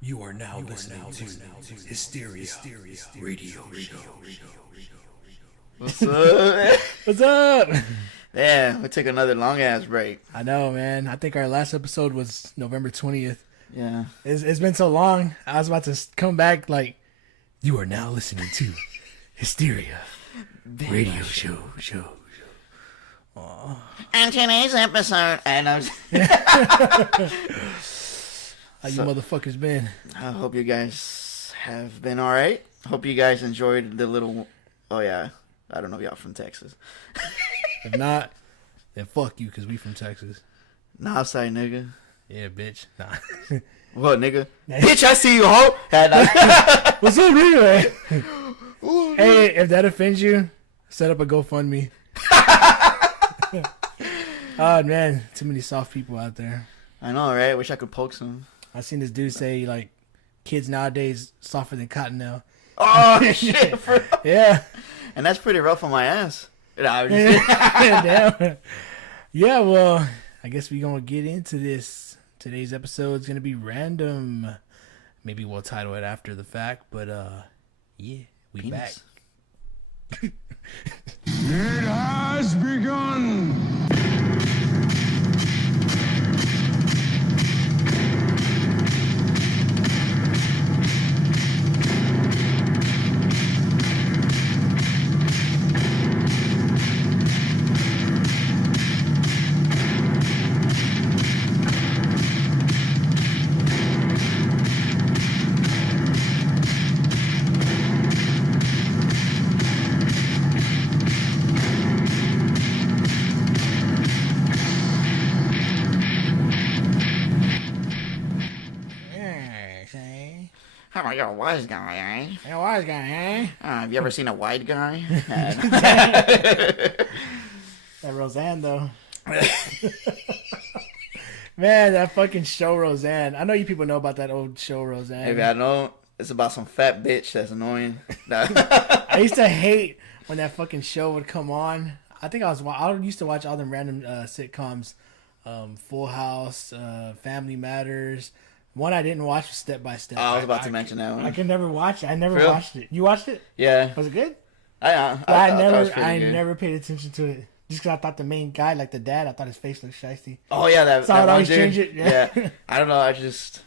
You are now listening to Hysteria Radio Show. What's up? What's up? Yeah, we took another long ass break. I know, man. I think our last episode was November 20th. Yeah. It's been so long. I was about to come back like, you are now listening to Hysteria Radio Show. And today's episode, and I was. How you motherfuckers been? I hope you guys have been all right. Hope you guys enjoyed the little. Oh yeah, I don't know if y'all from Texas. If not, then fuck you, because we from Texas. Nah, outside nigga. Yeah, bitch. Nah. What nigga? Bitch, I see you, ho. What's up, nigga? Hey, if that offends you, set up a GoFundMe. Oh man, too many soft people out there. I know, right? Wish I could poke some. I seen this dude say like, kids nowadays softer than cottonelle. Oh shit, bro. Yeah. And that's pretty rough on my ass. Nah, I'm just Damn. Yeah, well, I guess we're gonna get into this. Today's episode is gonna be random. Maybe we'll title it after the fact, but yeah, we Penis. back. It has begun. How about your wise guy, eh? Hey, wise guy, eh? Have you ever seen a wide guy? That Roseanne though. Man, that fucking show Roseanne. I know you people know about that old show Roseanne. Maybe I know. It's about some fat bitch that's annoying. I used to hate when that fucking show would come on. I used to watch all them random sitcoms, Full House, Family Matters. One I didn't watch was Step by Step. Oh, I was about to mention that one. I could never watch it. I never For real? watched it. You watched it? Yeah. Was it good? I I thought it was pretty I good. never paid attention to it. Just because I thought the main guy, like the dad, I thought his face looked shiesty. Oh yeah, that So I would one always dude. change it. Yeah. I don't know. I just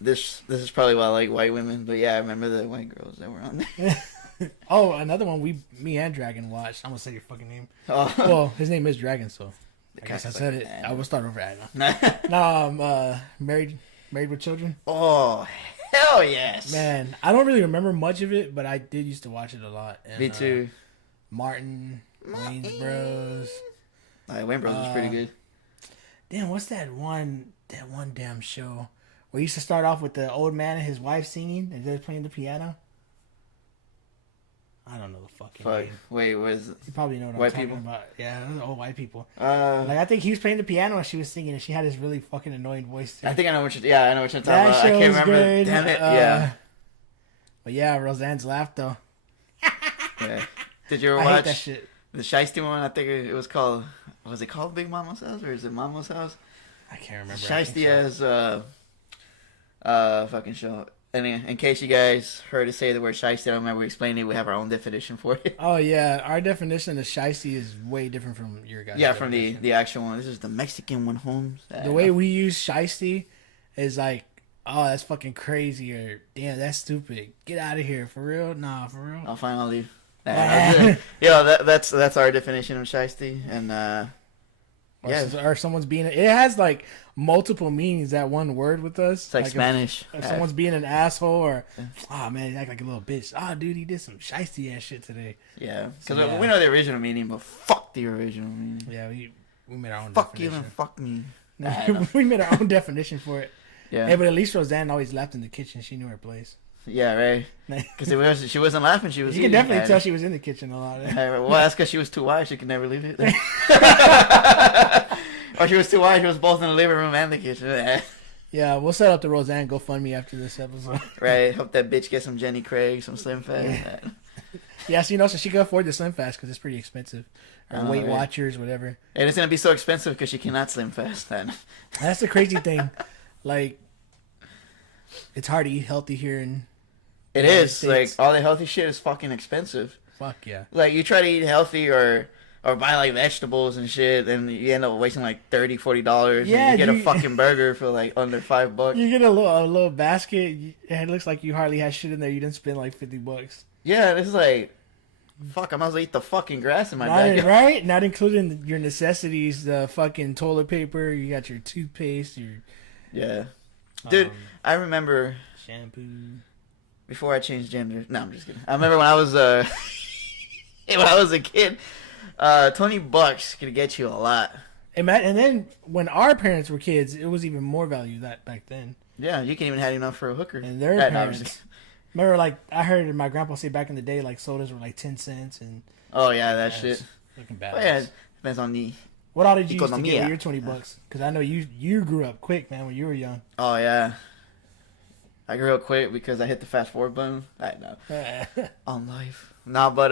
this is probably why I like white women, but yeah, I remember the white girls that were on there. Oh, another one me and Dragon watched. I'm gonna say your fucking name. Oh. Well, his name is Dragon, so I guess I Kinda said like it. that. I will start over. I know. No, married with children. Oh hell yes, Man, I don't really remember much of it, but I did used to watch it a lot. And, Me too. Martin, Wayne's Bros. Wayne Bros was pretty good. Damn, what's that one damn show where he used to start off with the old man and his wife singing and they're playing the piano? I don't know the fucking Fuck. name. Wait, was You probably know what White I'm talking people? about. Yeah, those are old white people. like Like I think he was playing the piano and she was singing and she had this really fucking annoying voice. I think I know what you're. Yeah, I know what you're talking that about. show I can't was remember. good. Damn it. Yeah. But yeah, Roseanne's laugh though. Yeah. Did you ever I hate watch that shit. the Shiesty one? I think it was called. Was it called Big Mama's House or is it Mama's House? I can't remember. I think Shiesty so. as fucking show. And in case you guys heard us say the word shiesty, I don't remember explaining it. We have our own definition for it. Oh yeah, our definition of shiesty is way different from your guys. Yeah, from the actual one. This is the Mexican one, Holmes. The way we use shiesty is like, oh, that's fucking crazy, or damn, that's stupid. Get out of here, for real? Nah, for real. I'll finally. Yeah, that's our definition of shiesty, and Or someone's being. It has like multiple meanings. That one word with us. it's like Spanish. If someone's being an asshole, or oh man, he act like a little bitch. Oh dude, he did some shiesty ass shit today. Yeah, So, because yeah. we know the original meaning, but fuck the original meaning. Yeah, we made our own. Fuck you definition. and fuck me. We made our own definition for it. Yeah, Hey, but at least Roseanne always laughed in the kitchen. She knew her place. yeah, right. Because she wasn't laughing. She was. You can eating. definitely tell she was in the kitchen a lot. Well, that's because she was too wise. She could never leave it. Or she was too wise. She was both in the living room and the kitchen. Yeah, we'll set up the Roseanne GoFundMe after this episode. Right. Hope that bitch gets some Jenny Craig, some Slim Fast. Yeah, so so she can afford the Slim Fast because it's pretty expensive. Or Oh, Weight right. Watchers, whatever. And it's gonna be so expensive because she cannot Slim Fast. Then. That's the crazy thing. Like, it's hard to eat healthy here in It United is States. like all the healthy shit is fucking expensive. fuck yeah. Like you try to eat healthy or buy like vegetables and shit, and you end up wasting like $30-$40. Yeah, and you get a you- fucking burger for like under $5. You get a little basket, and it looks like you hardly had shit in there. You didn't spend like $50. Yeah, this is like, fuck. I might as well eat the fucking grass in my Not, backyard. right? Not including your necessities, the fucking toilet paper. You got your toothpaste, your Yeah, dude. I remember shampoo. before I changed gender. No, I'm just kidding. I remember when I was when I was a kid, $20 could get you a lot. And then when our parents were kids, it was even more value that back then. Yeah, you can even have enough for a hooker. And their No, I'm parents. just- Remember, like I heard my grandpa say back in the day, like sodas were like 10 cents and Oh yeah, that Yeah, shit. it's looking bad. Oh yeah, depends on the. What all did you used to get Economia. with your $20? Because I know you grew up quick, man, when you were young. Oh yeah. I grew up quick because I hit the fast forward button. I know. On life. Nah, but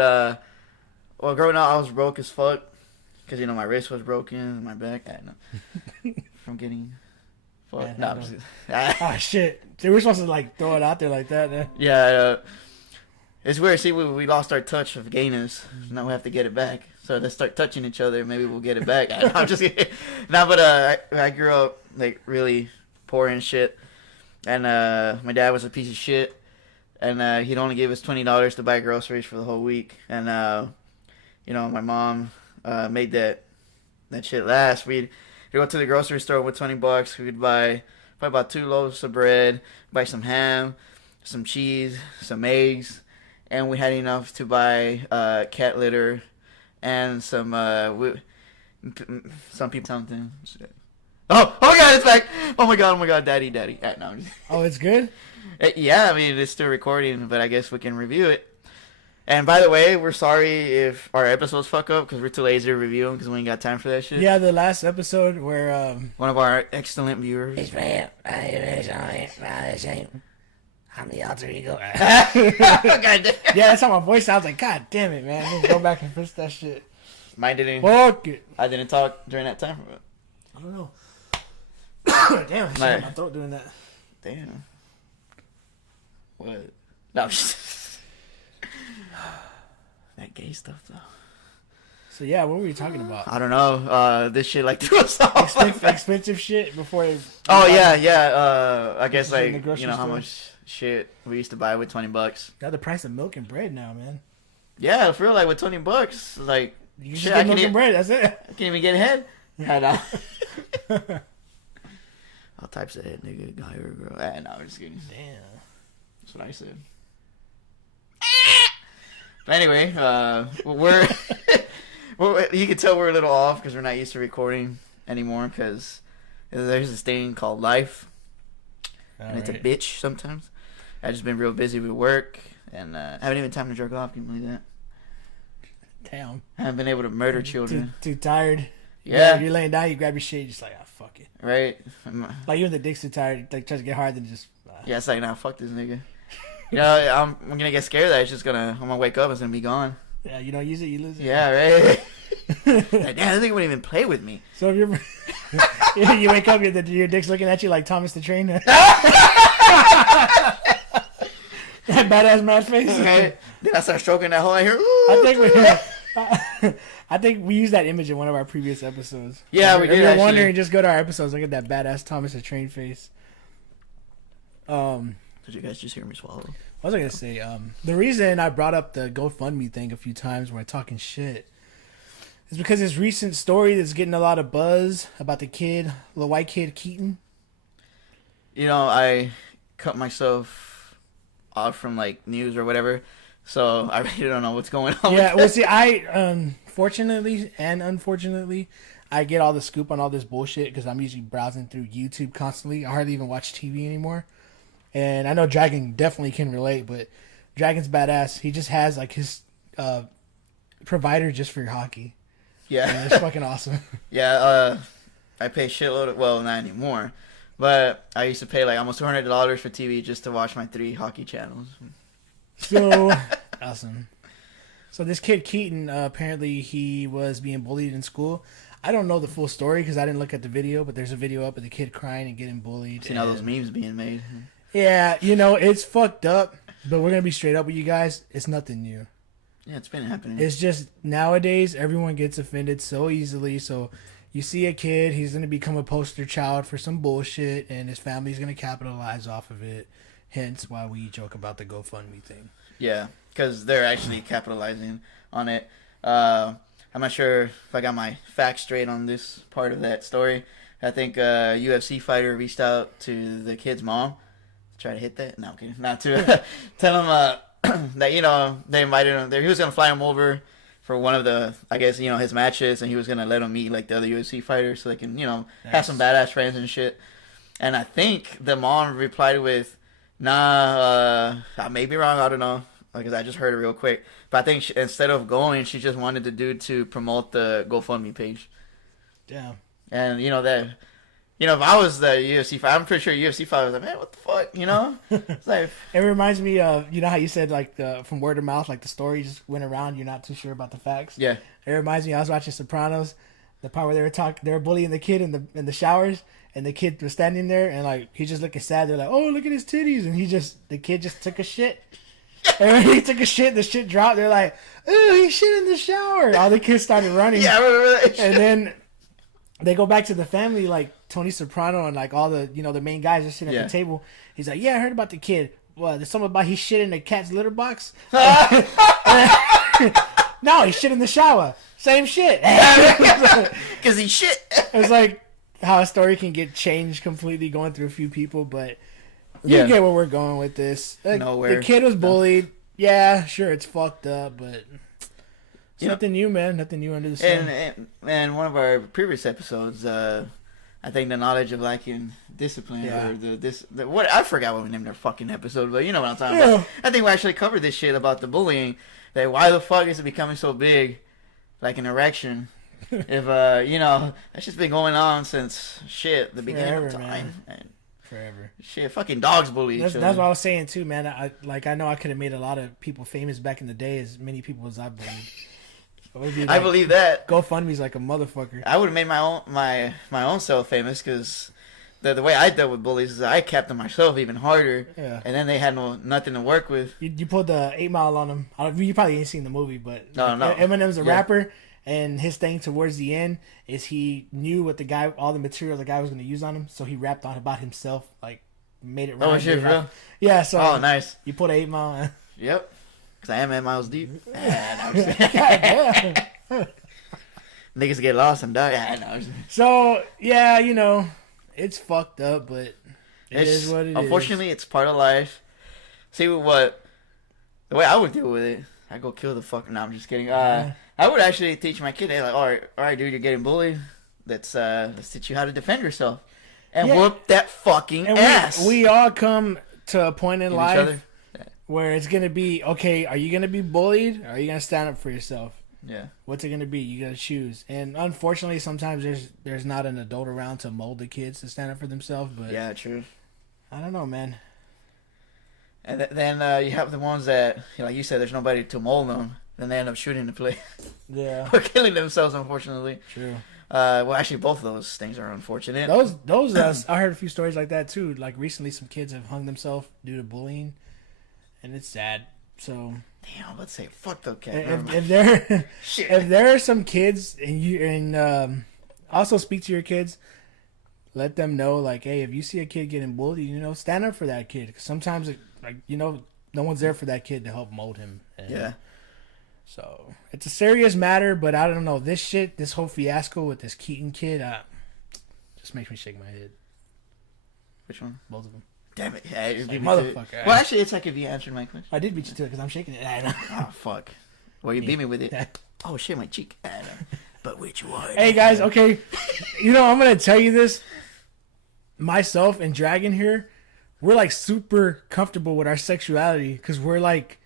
well, growing up I was broke as fuck because my wrist was broken, my back. I know. From getting. Fuck. Man, No, I I'm know. just, Oh shit! So we're supposed to like throw it out there like that. Then. yeah. It's weird. See, we lost our touch of gayness. Now we have to get it back. So let's start touching each other. Maybe we'll get it back. I'm just kidding. No, but I grew up like really poor and shit, and my dad was a piece of shit, and he'd only give us $20 to buy groceries for the whole week, and my mom made that shit last. We'd go to the grocery store with $20. We'd buy probably about 2 loaves of bread, buy some ham, some cheese, some eggs, and we had enough to buy cat litter and some people something. Oh my god, it's back! Oh my god, daddy. No, I'm just- Oh, it's good. yeah, I mean it's still recording, but I guess we can review it. And by the way, we're sorry if our episodes fuck up because we're too lazy to review them because we ain't got time for that shit. Yeah, the last episode where One of our excellent viewers. I'm the alter ego. God damn. Yeah, that's how my voice sounds. Like, God damn it, man! Just go back and fix that shit. Mine didn't. Fuck it. I didn't talk during that time. I don't know. Damn, I shit Like- in my throat doing that. Damn. What? No. I'm just- that gay stuff though. So yeah, what were you talking about? I don't know. This shit like threw us off. Expensive shit before. Oh yeah. I guess in the like grocery how store? much shit we used to buy with $20. Now the price of milk and bread now, man. Yeah, for real, like with $20, like You just shit, get I milk can't, and bread. That's it. I can't even get ahead. Yeah, no. All types of head, nigga, guy or girl. No, I'm just kidding. Damn. That's what I said. But anyway, we're you can tell we're a little off because we're not used to recording anymore because there's this thing called life, and it's a bitch sometimes. I've just been real busy with work and haven't even time to jerk off. Can you believe that? Damn. I haven't been able to murder children. Too tired. Yeah. You're laying down, you grab your shit, you're just like, fuck it. Right? Like, you're the dick's too tired, like, tries to get hard, then just... Yeah, it's like, nah, fuck this nigga. I'm gonna get scared that I'm gonna wake up and it's gonna be gone. Yeah, you don't use it, you lose it. Yeah, right? Like, damn, this nigga wouldn't even play with me. So if you're... you wake up, your dick's looking at you like Thomas the Train. That badass mad face. Okay. Then I start stroking that hole I hear. I think we used that image in one of our previous episodes. Yeah, we If did, you're actually. wondering, just go to our episodes. Look at that badass Thomas the Train face. Did you guys just hear me swallow? What was I gonna say? The reason I brought up the GoFundMe thing a few times when we're talking shit is because this recent story that's getting a lot of buzz about the white kid Keaton. I cut myself off from like news or whatever, so I really don't know what's going on. Yeah, with well, that. see, I fortunately and unfortunately, I get all the scoop on all this bullshit because I'm usually browsing through YouTube constantly. I hardly even watch TV anymore. And I know Dragon definitely can relate, but Dragon's badass. He just has like his provider just for your hockey. Yeah, And it's fucking awesome. yeah. I pay shitload. Well, not anymore, but I used to pay like almost $200 for TV just to watch my 3 hockey channels. So awesome. So this kid Keaton, apparently he was being bullied in school. I don't know the full story because I didn't look at the video, but there's a video up of the kid crying and getting bullied. Seen all those memes being made. Yeah, you know, it's fucked up, but we're gonna be straight up with you guys. It's nothing new. Yeah, it's been happening. It's just nowadays everyone gets offended so easily. So you see a kid, he's gonna become a poster child for some bullshit, and his family's gonna capitalize off of it. Hence why we joke about the GoFundMe thing. Yeah, because they're actually capitalizing on it. I'm not sure if I got my facts straight on this part of that story. I think a UFC fighter reached out to the kid's mom to try to hit that. No, I'm kidding. Not to tell him that, you know, they invited him there. He was going to fly him over for one of the, I guess, you know, his matches, and he was going to let him meet, like, the other UFC fighters so they can, you know, have some badass friends and shit. And I think the mom replied with, nah, I may be wrong, I don't know, because I just heard it real quick. But I think instead of going, she just wanted the dude to promote the GoFundMe page. Yeah. And, you know, that, you know, if I was the UFC fighter, I'm pretty sure UFC fighter was like, man, what the fuck, you know? It's like, It reminds me of, you know how you said, like, from word of mouth, like, the story just went around, you're not too sure about the facts? yeah. It reminds me, I was watching Sopranos, the part where they were bullying the kid in the showers, and the kid was standing there, and, like, he's just looking sad. They're like, oh, look at his titties, and the kid just took a shit. And when he took a shit, the shit dropped. They're like, oh, he shit in the shower. All the kids started running. Yeah, I remember that shit. And then they go back to the family, like Tony Soprano and like all the, you know, the main guys are sitting at the table. He's like, yeah, I heard about the kid. Well, there's something about he shit in the cat's litter box. No, he shit in the shower. Same shit. Because he shit. It's like how a story can get changed completely going through a few people, but Yeah. you get where we're going with this. Like, Nowhere. the kid was bullied. Yeah, sure, it's fucked up, but it's Yep. nothing new, man. Nothing new under the sun. And one of our previous episodes, I think the knowledge of lacking discipline, Yeah. or what, I forgot what we named our fucking episode, but you know what I'm talking Yeah. about. I think we actually covered this shit about the bullying. That why the fuck is it becoming so big, like an erection? If you know, that's just been going on since shit the beginning of Forever, time. man. And Forever. shit, fucking dogs bully each That's other. what I was saying too, man. I know I could have made a lot of people famous back in the day, as many people as I bullied. It would be I like, believe that. GoFundMe's like a motherfucker. I would have made my own self famous because the way I dealt with bullies is I kept them myself even harder. Yeah. And then they had nothing to work with. You pulled the 8 Mile on him. You probably ain't seen the movie, but No. Eminem's a Yeah. rapper, and his thing towards the end is he knew what all the material the guy was going to use on him, so he rapped on about himself, like made it. Oh rhyme, shit, made it bro. rap. Yeah. So Oh, nice. you put 8 Mile. Yep. Because I am 8 miles deep. Ah, no, I'm just Yeah. niggas get lost and die. Ah, no, I'm just- So yeah, you know, it's fucked up, but it It's, is what it is. unfortunately, it's part of life. See the way I would deal with it, I go kill the fuck. No, I'm just kidding. I would actually teach my kid, hey, like, all right, dude, you're getting bullied. Let's teach you how to defend yourself and Yeah. whoop that fucking And ass. we all come to a point in Each life other. where it's gonna be okay. Are you gonna be bullied? Or are you gonna stand up for yourself? Yeah. What's it gonna be? You gotta choose. And unfortunately, sometimes there's not an adult around to mold the kids to stand up for themselves. But Yeah, true. I don't know, man. And then you have the ones that, like you said, there's nobody to mold them. Then they end up shooting the place Yeah, or killing themselves, unfortunately. true. Well, actually, both of those things are unfortunate. Those I heard a few stories like that too. Like recently, some kids have hung themselves due to bullying, and it's sad. So Damn, let's say fuck the cat. if there Shit. if there are some kids also speak to your kids, let them know, like, hey, if you see a kid getting bullied, you know, stand up for that kid. 'Cause sometimes no one's there for that kid to help mold him. And Yeah. so it's a serious matter, but I don't know, this whole fiasco with this Keaton kid just makes me shake my head. Which one? Both of them. Damn it. Yeah, you beat me to it. motherfucker. Well, actually, it's like if you answered my question. I did beat you to it because I'm shaking it. I know. Oh, fuck. Well, you beat me with it. Oh, shit, my cheek. But which one? Hey guys, okay, you know, I'm gonna tell you this. Myself and Dragon here, we're like super comfortable with our sexuality because we're like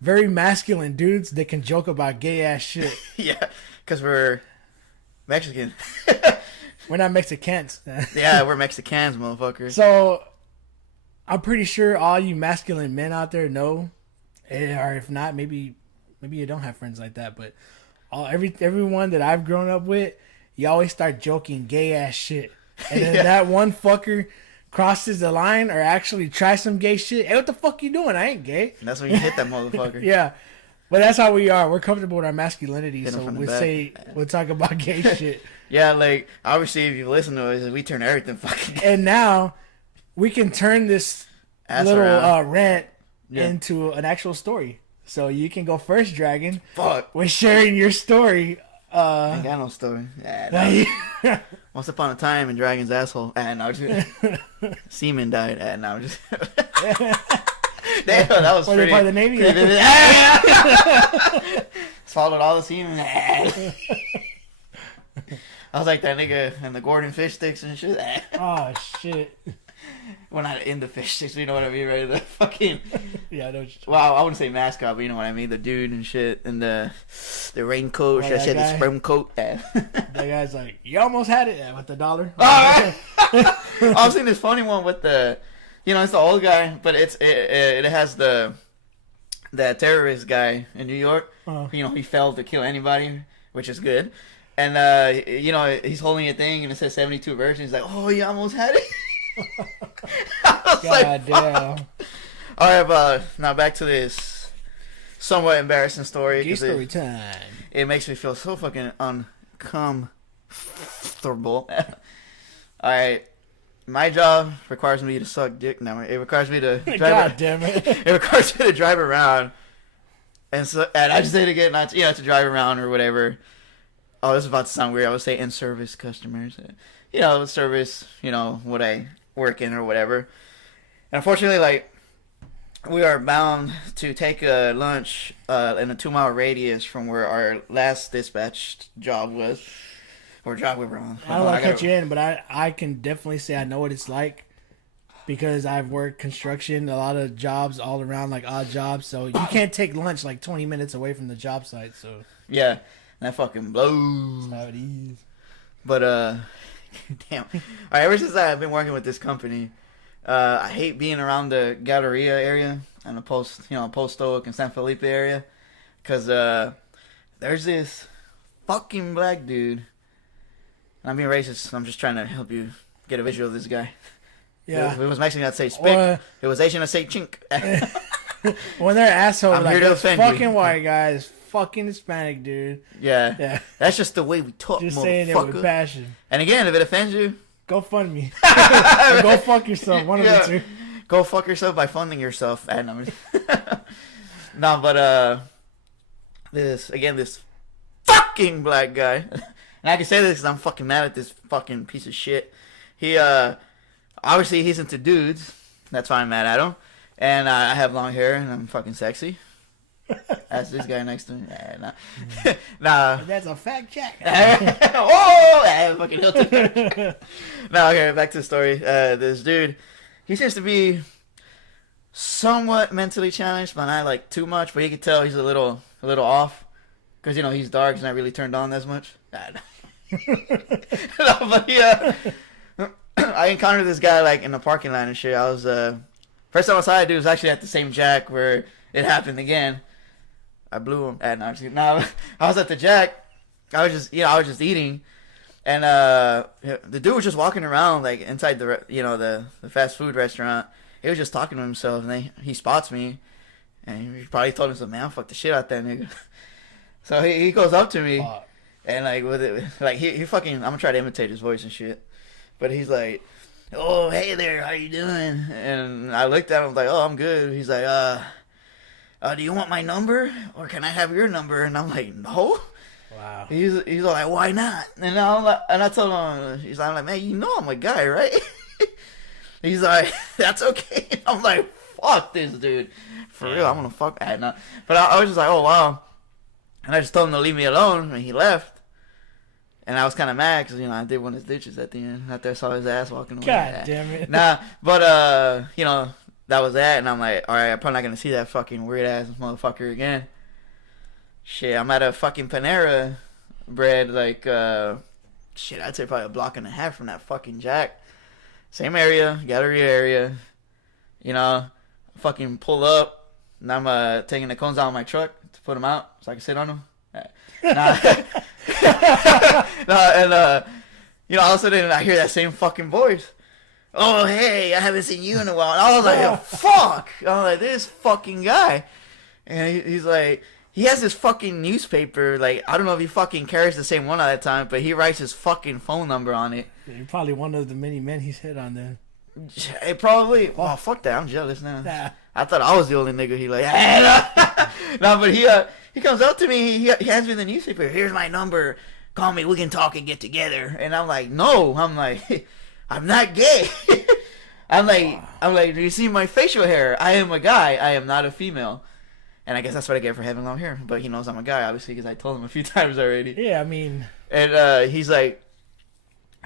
very masculine dudes that can joke about gay ass shit. Yeah, because we're Mexican. We're not Mexicans. Yeah, we're Mexicans, motherfuckers. So I'm pretty sure all you masculine men out there know, or if not, maybe you don't have friends like that. But everyone that I've grown up with, you always start joking gay ass shit, and then Yeah. that one fucker crosses the line or actually tries some gay shit, hey, what the fuck you doing? I ain't gay. That's when you hit that motherfucker. Yeah. But that's how we are. We're comfortable with our masculinity, Hit 'em so from the we back. say we'll talk about gay shit. Yeah, like obviously, if you listen to us, we turn everything fucking And now we can turn this ass little around. rant Yeah. into an actual story. So you can go first, Dragon, Fuck. with sharing your story. I ain't got no story. No. Once upon a time in Dragon's asshole. No, just semen died. No, just. Damn, that was Were pretty. they part of the Navy? Swallowed all the semen. I was like that nigga in the Gordon fish sticks and shit. Oh shit! Well, not in the fish sticks, you know what I mean, right? The fucking. Yeah, I know. Well, I wouldn't say mascot, but you know what I mean. The dude and shit, and the raincoat, Oh, shit, that shit, the guy? sperm coat. That guy's like, you almost had it with the dollar. I was seeing this funny one with the, it's the old guy, but it has the terrorist guy in New York. Uh-huh. He failed to kill anybody, which is good. And he's holding a thing and it says 72 virgins. He's like, oh, you almost had it. I was God like, damn. all right, but now back to this somewhat embarrassing story. Gay 'cause story time. it makes me feel so fucking uncomfortable. Alright, my job requires me to suck dick. No, it requires me to drive. God damn it. It requires me to drive around, and I just say to get not to drive around or whatever. Oh, this is about to sound weird. I would say in service customers, service, what I work in or whatever. And unfortunately, like, we are bound to take a lunch in a 2-mile radius from where our last dispatched job was, or job we were on. I don't want to cut you in, but I can definitely say I know what it's like because I've worked construction, a lot of jobs all around, like odd jobs. So you can't take lunch like 20 minutes away from the job site. So Yeah, that fucking blows. that's how it is. But damn. All right, ever since I've been working with this company, I hate being around the Galleria area and the Post Oak and San Felipe area, cause there's this fucking black dude. And I'm being racist. I'm just trying to help you get a visual of this guy. Yeah. If it was Mexican, I'd say spick. Or- If it was Asian, I'd say chink. When they're assholes, I'm like here to this offend you. fucking white guy is fucking Hispanic, dude. Yeah. Yeah. That's just the way we talk, Just saying it with motherfucker. passion. And again, if it offends you, Go fund me. Or go fuck yourself. One of Yeah. the two. go fuck yourself by funding yourself. No, but this fucking black guy, and I can say this because I'm fucking mad at this fucking piece of shit. He obviously he's into dudes. That's why I'm mad at him. And I have long hair and I'm fucking sexy. That's this guy next to me. Nah. That's a fact check. Oh, fucking Hilton. No, okay, back to the story. This dude, he seems to be somewhat mentally challenged, but not like too much. But you can tell he's a little off, because he's dark. He's not really turned on as much. No, but yeah, I encountered this guy like in the parking lot and shit. I was first time I saw that dude was actually at the same Jack where it happened again. I blew him. No, I was at the Jack. I was just eating, and the dude was just walking around like inside the fast food restaurant. He was just talking to himself, and then he spots me, and he probably told himself, "Man, I'll fuck the shit out that nigga." So he goes up to me, and like with it, like he fucking. I'm gonna try to imitate his voice and shit, but he's like, "Oh, hey there, how you doing?" And I looked at him like, "Oh, I'm good." He's like, do you want my number or can I have your number?" And I'm like, "No." Wow. He's like, "Why not?" And I told him, I'm like, "Man, you know I'm a guy, right?" He's like, "That's okay." I'm like, "Fuck this dude, for real. I'm gonna fuck." No. But I was just like, "Oh wow," and I just told him to leave me alone, and he left. And I was kind of mad because I did one of his ditches at the end after I saw his ass walking away. God damn it. Nah, but that was that, and I'm like, all right, I'm probably not gonna see that fucking weird ass motherfucker again. Shit, I'm at a fucking Panera Bread, like, shit, I'd say probably a block and a half from that fucking Jack. Same area, Galleria area. Fucking pull up, and I'm taking the cones out of my truck to put them out so I can sit on them. Nah. Nah, and all of a sudden I hear that same fucking voice. oh, hey, I haven't seen you in a while. And I was like, fuck. I was like, this fucking guy. And he's like, he has this fucking newspaper. Like, I don't know if he fucking carries the same one all the time, but he writes his fucking phone number on it. You're probably one of the many men he's hit on then. It probably. Oh, fuck that. I'm jealous now. Nah. I thought I was the only nigga he like. No, but he comes up to me. He hands me the newspaper. Here's my number. Call me. We can talk and get together. And I'm like, no. I'm like, I'm not gay. I'm like, do you see my facial hair? I am a guy. I am not a female. And I guess that's what I get for having long hair. But he knows I'm a guy, obviously, because I told him a few times already. Yeah, I mean. And he's like,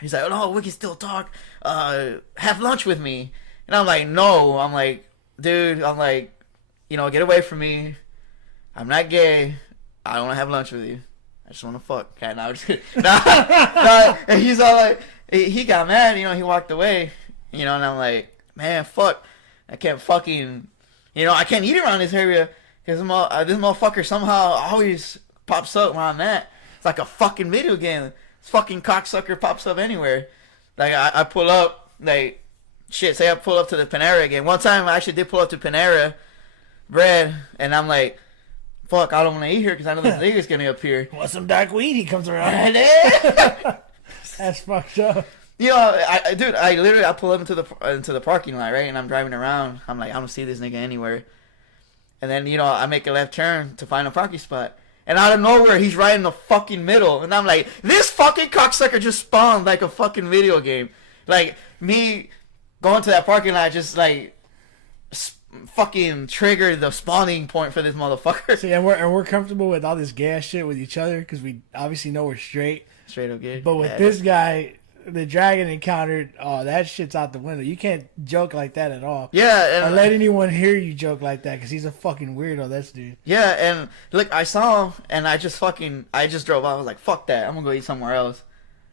oh no, we can still talk. Have lunch with me. And I'm like, no. I'm like, dude. I'm like, get away from me. I'm not gay. I don't want to have lunch with you. I just want to fuck. Okay, no, I'm just kidding. No. And he's all like, he got mad. He walked away. And I'm like, man, fuck. I can't fucking, I can't eat around this area. Because this motherfucker somehow always pops up where I'm at. It's like a fucking video game. This fucking cocksucker pops up anywhere. Like, I pull up, like, shit, say I pull up to the Panera again. One time I actually did pull up to Panera Bread, and I'm like, fuck, I don't want to eat here because I know this nigga's going to appear. Want some dark weed? He comes around. That's fucked up. I pull up into the parking lot, right? And I'm driving around. I'm like, I don't see this nigga anywhere. And then, I make a left turn to find a parking spot. And out of nowhere, he's right in the fucking middle. And I'm like, this fucking cocksucker just spawned like a fucking video game. Like, me going to that parking lot just, like, fucking triggered the spawning point for this motherfucker. See, and we're comfortable with all this gay ass shit with each other because we obviously know we're straight. Straight up gay. But with this guy, the dragon encountered, that shit's out the window. You can't joke like that at all. Yeah. Or let anyone hear you joke like that because he's a fucking weirdo, this dude. Yeah, and look, I saw him, and I just drove out. I was like, fuck that. I'm going to go eat somewhere else.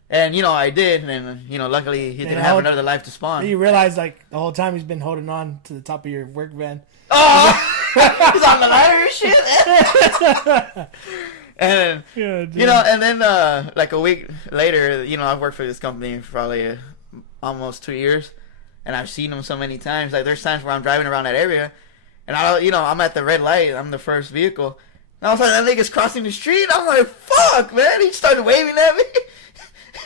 And, I did, and, luckily he didn't have another life to spawn. You realize, like, the whole time he's been holding on to the top of your work van. Oh! He's on the ladder and shit. And, and then, like, a week later, I've worked for this company for probably almost 2 years, and I've seen him so many times. Like, there's times where I'm driving around that area, and, I'm at the red light. I'm the first vehicle. And all of a sudden, that nigga's crossing the street. I'm like, fuck, man. He started waving at me.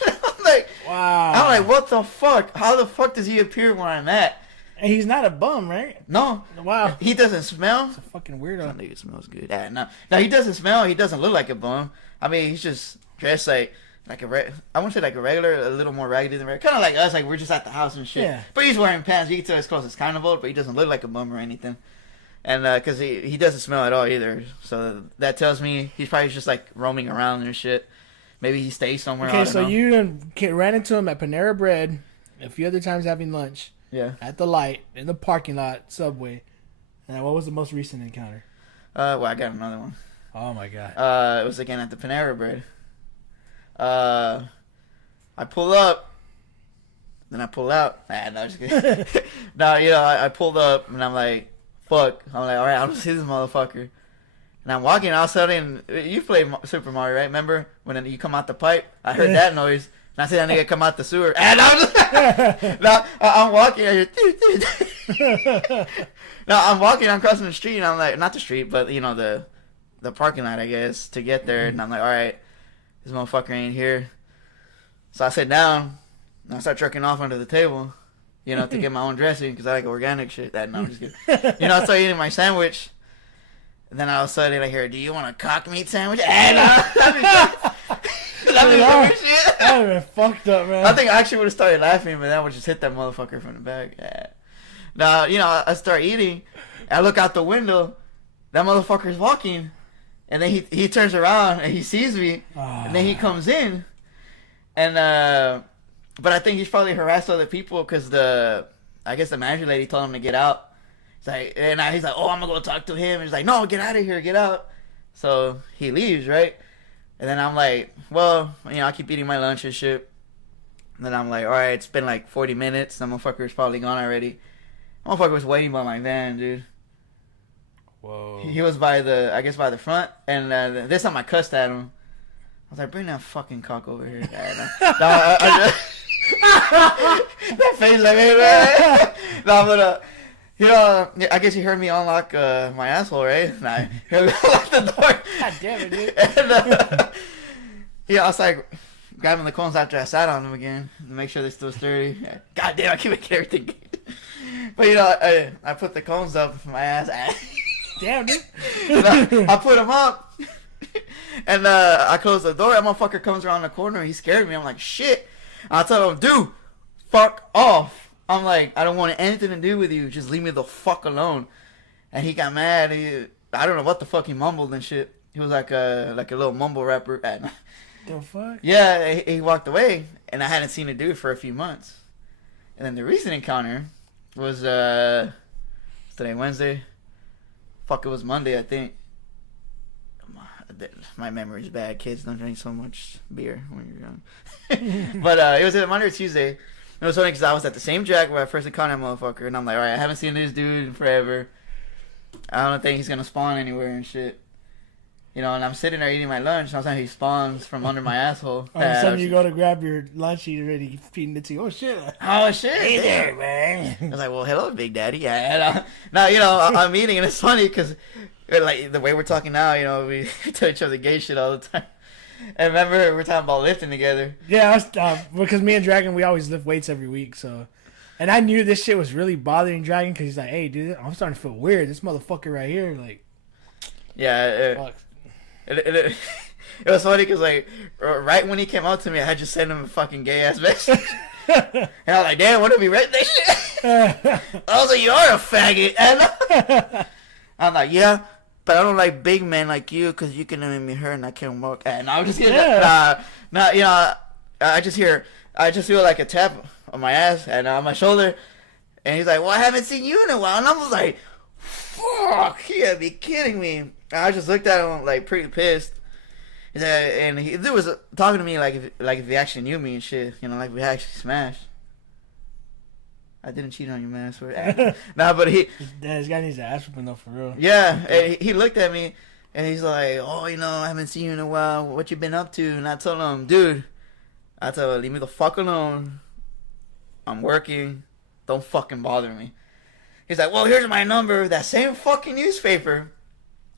I'm like, wow. I'm like, what the fuck? How the fuck does he appear where I'm at? And he's not a bum, right? No. Wow. He doesn't smell. He's a fucking weirdo. That nigga smells good. Yeah, no, he doesn't smell. He doesn't look like a bum. I mean, he's just dressed like I wouldn't say like a regular, a little more raggedy than regular. Kind of like us, like we're just at the house and shit. Yeah. But he's wearing pants. You can tell his clothes is kind of old, but he doesn't look like a bum or anything. And because he doesn't smell at all either. So that tells me he's probably just like roaming around and shit. Maybe he stays somewhere. Okay, so you ran into him at Panera Bread a few other times having lunch. Yeah. At the light, in the parking lot, Subway. And what was the most recent encounter? Well, I got another one. Oh, my God. It was again at the Panera Bread. I pull up. Then I pull out. Nah, no, just kidding. No, I pulled up, and I'm like, fuck. I'm like, all right, I don't see this motherfucker. And I'm walking, all of a sudden, you played Super Mario, right? Remember when you come out the pipe? I heard that noise. And I see that nigga come out the sewer. And I'm walking. I hear, I'm walking. I'm crossing the street. And I'm like, not the street, but, the parking lot, I guess, to get there. And I'm like, all right, this motherfucker ain't here. So I sit down. And I start jerking off under the table, to get my own dressing because I like organic shit. No, I'm just kidding. I start eating my sandwich. And then all of a sudden I hear, do you want a cock meat sandwich? And that would have been fucked up, man. I think I actually would have started laughing, but that would just hit that motherfucker from the back. Yeah. Now, I start eating. I look out the window. That motherfucker's walking. And then he turns around and he sees me. And then he comes in. And, but I think he's probably harassed other people because I guess the manager lady told him to get out. He's like, oh, I'm gonna go talk to him. And he's like, no, get out of here, get out. So he leaves, right? And then I'm like, well, I keep eating my lunch and shit. And then I'm like, all right, it's been like 40 minutes. That motherfucker's probably gone already. That motherfucker was waiting by my van, dude. Whoa. He was by the front. And this time I cussed at him. I was like, bring that fucking cock over here. That face like, hey, man. No, but, you know, I guess you heard me unlock my asshole, right? And I heard me unlock the door. God damn it, dude. And, yeah, I was like grabbing the cones after I sat on them again to make sure they're still sturdy. God damn, I keep making everything good. But, you know, I put the cones up my ass. Damn, dude. I put them up. And I closed the door. That motherfucker comes around the corner. He scared me. I'm like, shit. I tell him, dude, fuck off. I'm like, I don't want anything to do with you. Just leave me the fuck alone. And he got mad. I don't know what the fuck he mumbled and shit. He was like a little mumble rapper. The fuck? Yeah, he walked away. And I hadn't seen the dude for a few months. And then the recent encounter was today Wednesday. Fuck, it was Monday, I think. My memory's bad. Kids don't drink so much beer when you're young. But it was either Monday or Tuesday. It was funny because I was at the same Jack where I first encountered that motherfucker, and I'm like, all right, I haven't seen this dude in forever. I don't think he's gonna spawn anywhere and shit. You know, and I'm sitting there eating my lunch, and all of a sudden he spawns from under my asshole. All of a sudden you go to grab your lunch, he's already feeding it to you. Oh shit! Oh shit! Hey yeah. there, man. I was like, well, hello, Big Daddy. Yeah. And, now, you know, I'm eating, and it's funny because, like, the way we're talking now, you know, we tell each other gay shit all the time. And remember, we're talking about lifting together. Yeah, because me and Dragon, we always lift weights every week, so. And I knew this shit was really bothering Dragon because he's like, hey, dude, I'm starting to feel weird. This motherfucker right here, like. Yeah. Fuck. It was funny because, like, right when he came out to me, I had just sent him a fucking gay ass message. And I was like, damn, what did we write that shit? I was like, you're a faggot. And I'm like, yeah, but I don't like big men like you because you can make me hurt and I can't walk. And I was just hearing nah, you know, I just feel like a tap on my ass and on my shoulder. And he's like, well, I haven't seen you in a while. And I was like, fuck, you gotta be kidding me. I just looked at him like pretty pissed. And he was talking to me like if he actually knew me and shit, you know, like we actually smashed. I didn't cheat on you, man. I swear. Nah, but This guy needs to ass whipping though, for real. yeah, and he looked at me and he's like, oh, you know, I haven't seen you in a while. What you been up to? And I told him, dude, leave me the fuck alone. I'm working. Don't fucking bother me. He's like, well, here's my number. That same fucking newspaper.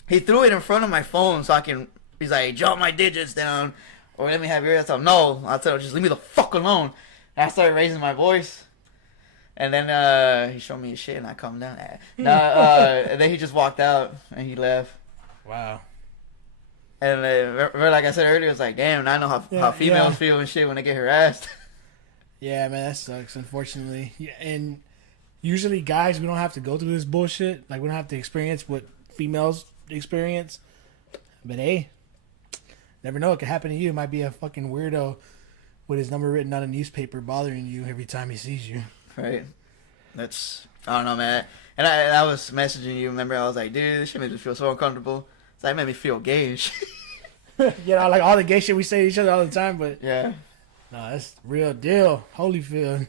He threw it in front of my phone so I can. He's like, jot my digits down, or let me have yours. I told him, no. I told him, just leave me the fuck alone. And I started raising my voice, and then he showed me his shit, and I calmed down. And then he just walked out and he left. Wow. And like I said earlier, it's like, damn, I know how females feel and shit when they get harassed. Yeah, man, that sucks. Unfortunately, and usually guys, we don't have to go through this bullshit. Like we don't have to experience what females experience. But hey, never know. It could happen to you. It might be a fucking weirdo with his number written on a newspaper bothering you every time he sees you. Right. I don't know, man. And I was messaging you. Remember, I was like, dude, this shit made me feel so uncomfortable. It's like, it made me feel gay and shit. You know, like all the gay shit we say to each other all the time. But Yeah. no, that's real deal. Holyfield.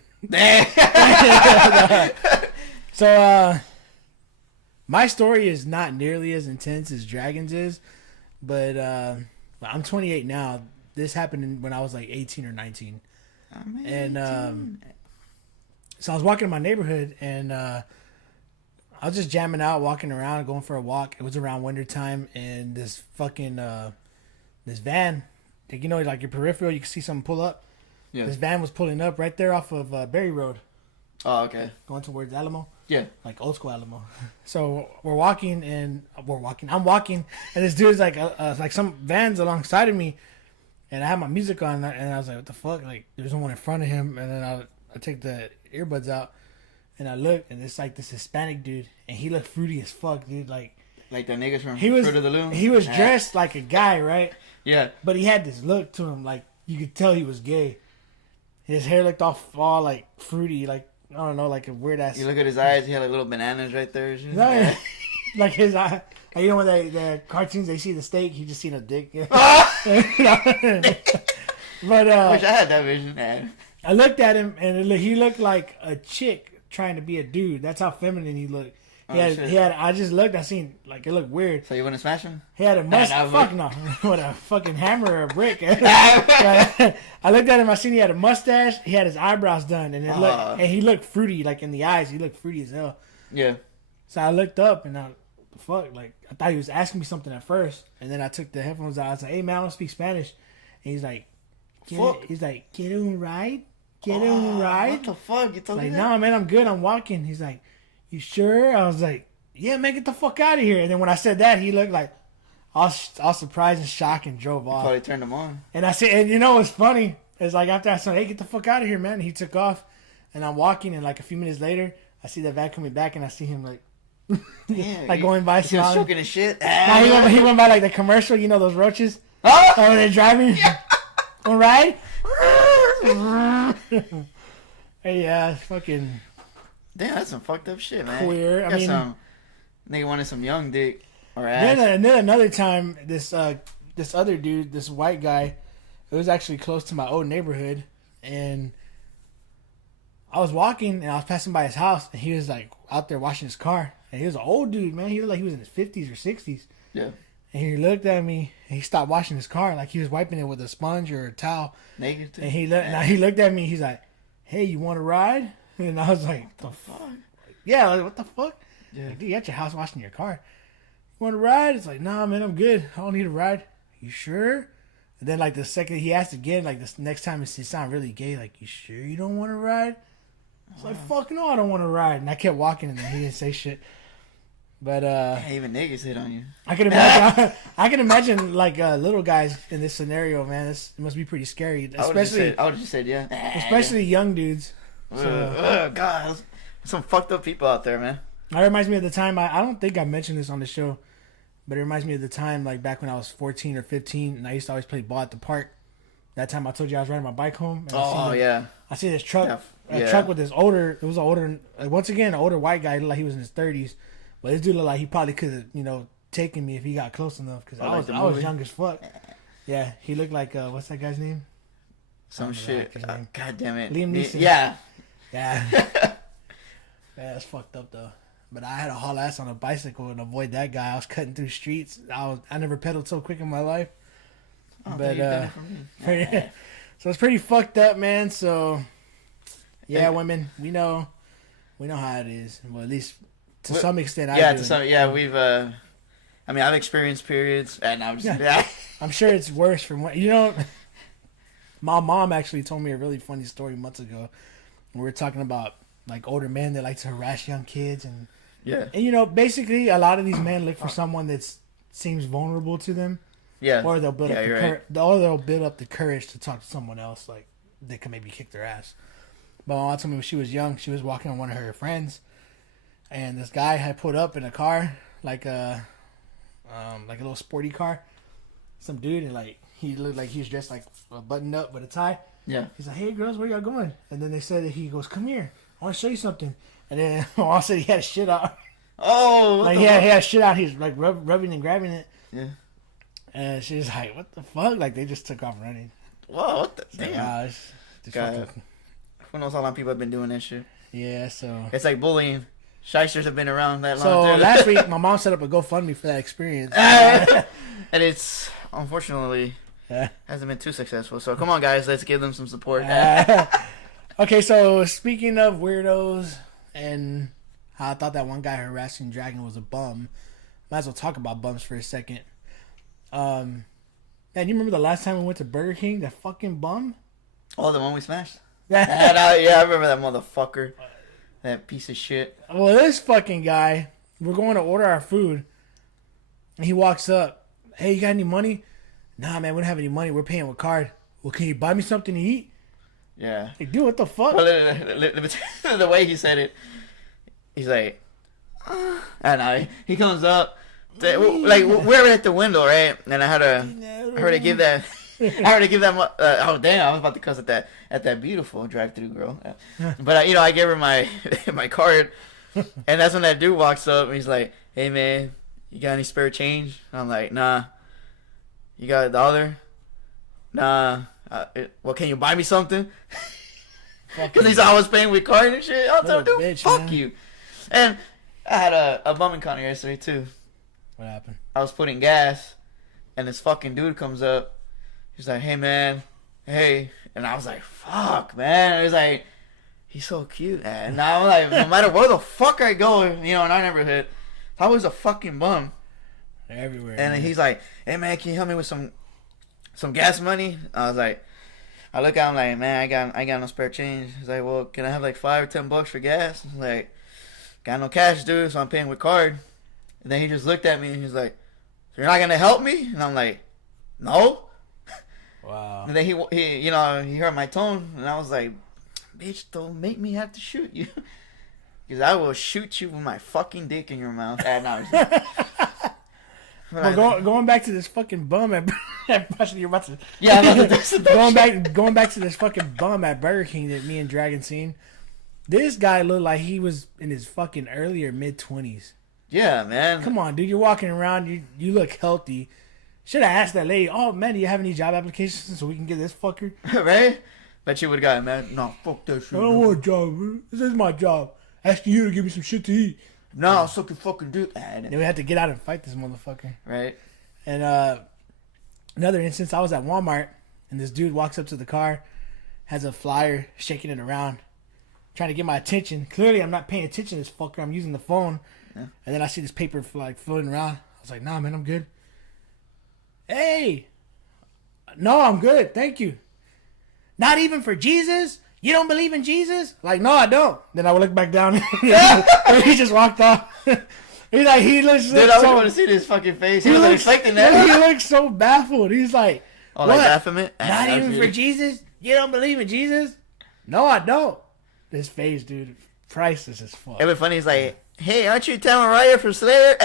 So, my story is not nearly as intense as Dragon's is, but I'm 28 now. This happened when I was like 18 or 19. And so I was walking in my neighborhood, and I was just jamming out, walking around, going for a walk. It was around winter time, and this fucking this van, like, you know, like your peripheral, you can see something pull up. Yeah. This van was pulling up right there off of Berry Road. Oh, okay. Going towards Alamo. Yeah. Like old school Alamo. So I'm walking, and this dude's like some vans alongside of me, and I had my music on, and I was like, what the fuck? Like, there's no one in front of him, and then I take the earbuds out, and I look, and it's like this Hispanic dude, and he looked fruity as fuck, dude. Like the niggas from Fruit of the Loom? He was dressed like a guy, right? Yeah. But he had this look to him, like you could tell he was gay. His hair looked all like fruity, like, I don't know, like a weird ass. You look at his eyes, he had like little bananas right there. No, like his eye. Like, you know when the cartoons, they see the steak, he just seen a dick. But wish I had that vision, man. I looked at him, and he looked like a chick trying to be a dude. That's how feminine he looked. I just looked. I seen like it looked weird. So you want to smash him? He had a mustache. Fuck no, with a fucking hammer or a brick. I looked at him. I seen he had a mustache. He had his eyebrows done, and he looked fruity, like in the eyes. He looked fruity as hell. Yeah. So I looked up and I thought he was asking me something at first, and then I took the headphones out. I was like, "Hey man, I don't speak Spanish," and he's like, "Get un ride? Get un ride?" What the fuck? You talking like, "No man, I'm good. I'm walking." He's like, "You sure?" I was like, "Yeah, man, get the fuck out of here." And then when I said that, he looked like all surprised and shocked and drove off. Probably turned him on. And I said, and you know what's funny? It's like after I said, "Hey, get the fuck out of here, man," and he took off, and I'm walking, and like a few minutes later, I see the van coming back, and I see him like, like going by, he was choking his shit. Nah, he went by like the commercial, you know those roaches. Oh, when they're driving. All right. Hey, yeah, fucking. Damn, that's some fucked up shit, man. Queer. I mean, nigga wanted some young dick or ass. Then another time, this other dude, this white guy, it was actually close to my old neighborhood, and I was walking and I was passing by his house, and he was like out there washing his car, and he was an old dude, man. He looked like he was in his 50s or 60s. Yeah. And he looked at me, and he stopped washing his car, like he was wiping it with a sponge or a towel. Naked. And he looked at me. He's like, "Hey, you want to ride?" And I was like, "What the fuck?" Yeah, like, what the fuck? Yeah. Like, dude, you at your house washing your car. You want to ride? It's like, "Nah, man, I'm good. I don't need a ride." "You sure?" And then like the second he asked again, like this next time it sounded really gay. Like, "You sure you don't want to ride?" I was like, "Fuck no, I don't want to ride." And I kept walking, and then he didn't say shit. But even niggas hit on you. I can imagine. I can imagine like little guys in this scenario, man. This must be pretty scary, especially. I would have just said yeah. Especially young dudes. So, God, some fucked up people out there, man. That reminds me of the time. I don't think I mentioned this on the show, but it reminds me of the time like back when I was 14 or 15, and I used to always play ball at the park. That time I told you I was riding my bike home. And I see this truck. A truck with this older. It was an older. Once again, an older white guy. He looked like he was in his 30s. But this dude looked like he probably could have, taken me if he got close enough. Because I was young as fuck. Yeah, he looked like, what's that guy's name? Some shit. God damn it. Liam Neeson. Yeah. Yeah, that's fucked up, though. But I had to haul ass on a bicycle and avoid that guy. I was cutting through streets. I never pedaled so quick in my life. But, so it's pretty fucked up, man. So, yeah, women, we know how it is. Well, at least... To some extent, we've. I've experienced periods, and I'm just. Yeah. I'm sure it's worse from what my mom actually told me a really funny story months ago. We were talking about like older men that like to harass young kids, and basically a lot of these men look for someone that seems vulnerable to them. Yeah. Or they'll build up the courage to talk to someone else like they can maybe kick their ass. But my mom told me when she was young, she was walking on one of her friends. And this guy had put up in a car, like a little sporty car. Some dude, and like he looked like he was dressed like buttoned up with a tie. Yeah. He's like, "Hey girls, where y'all going?" And then they said that he goes, "Come here, I want to show you something." And then all said he had his shit out. Oh, like he had shit out. He's like rubbing and grabbing it. Yeah. And she's like, "What the fuck?" Like they just took off running. Whoa, what the damn? God. Who knows how long people have been doing that shit? Yeah, so it's like bullying. Shysters have been around that long. So last week, my mom set up a GoFundMe for that experience. And it's, unfortunately, hasn't been too successful. So come on, guys. Let's give them some support. Okay, so speaking of weirdos and how I thought that one guy harassing Dragon was a bum, might as well talk about bums for a second. Man, you remember the last time we went to Burger King? That fucking bum? Oh, the one we smashed? I remember that motherfucker. That piece of shit. Well, this fucking guy, we're going to order our food, and he walks up. "Hey, you got any money?" "Nah, man, we don't have any money. We're paying with card." "Well, can you buy me something to eat?" Yeah. Like, dude, what the fuck? Well, the way he said it, he's like, and he comes up, like we're at the window, right? And I heard to give that. Oh damn! I was about to cuss at that beautiful drive-through girl, but I gave her my my card, and that's when that dude walks up and he's like, "Hey man, you got any spare change?" And I'm like, "Nah." "You got $1?" "Nah." Well, can you buy me something? Because he's always paying with card and shit. I'll tell him, "Dude, fuck you." And I had a bum encounter yesterday too. What happened? I was putting gas, and this fucking dude comes up. He's like, "Hey man, hey," and I was like, "Fuck, man." He's like, "He's so cute," and I'm like, no matter where the fuck I go, in our neighborhood, I was a fucking bum. They're everywhere. And man. he's like, "Hey man, can you help me with some gas money?" I was like, I look at him like, "Man, I got no spare change." He's like, "Well, can I have like $5 or $10 for gas?" I was like, "Got no cash, dude, so I'm paying with card." And then he just looked at me and he's like, "So you're not gonna help me?" And I'm like, "No." Wow. And then he he heard my tone, and I was like, "Bitch, don't make me have to shoot you, because I will shoot you with my fucking dick in your mouth." And I was Well, going back to this fucking bum at you're about to yeah, I'm about to going back to this fucking bum at Burger King that me and Dragon seen. This guy looked like he was in his fucking early or mid-20s. Yeah, man. Come on, dude. You're walking around. You look healthy. Should have asked that lady, "Oh, man, do you have any job applications so we can get this fucker?" Right? Bet you would have gotten mad. No, fuck that shit. I don't want a job, man. This is my job. Asking you to give me some shit to eat. No, I'll suck your fucking dick. Then we had to get out and fight this motherfucker. Right? And another instance, I was at Walmart, and this dude walks up to the car, has a flyer, shaking it around, trying to get my attention. Clearly, I'm not paying attention to this fucker. I'm using the phone. Yeah. And then I see this paper floating around. I was like, "Nah, man, I'm good." "Hey, no, I'm good. Thank you." "Not even for Jesus? You don't believe in Jesus?" Like, "No, I don't." Then I would look back down and he just walked off. He's like, he looks Dude, I want to see this fucking face. He was expecting that. He looks so baffled. He's like, Oh, "What? like Baphomet? Not even for Jesus? You don't believe in Jesus?" "No, I don't." This face, dude, priceless as fuck. It was funny. He's like, "Hey, aren't you Tamaraya from Slayer?"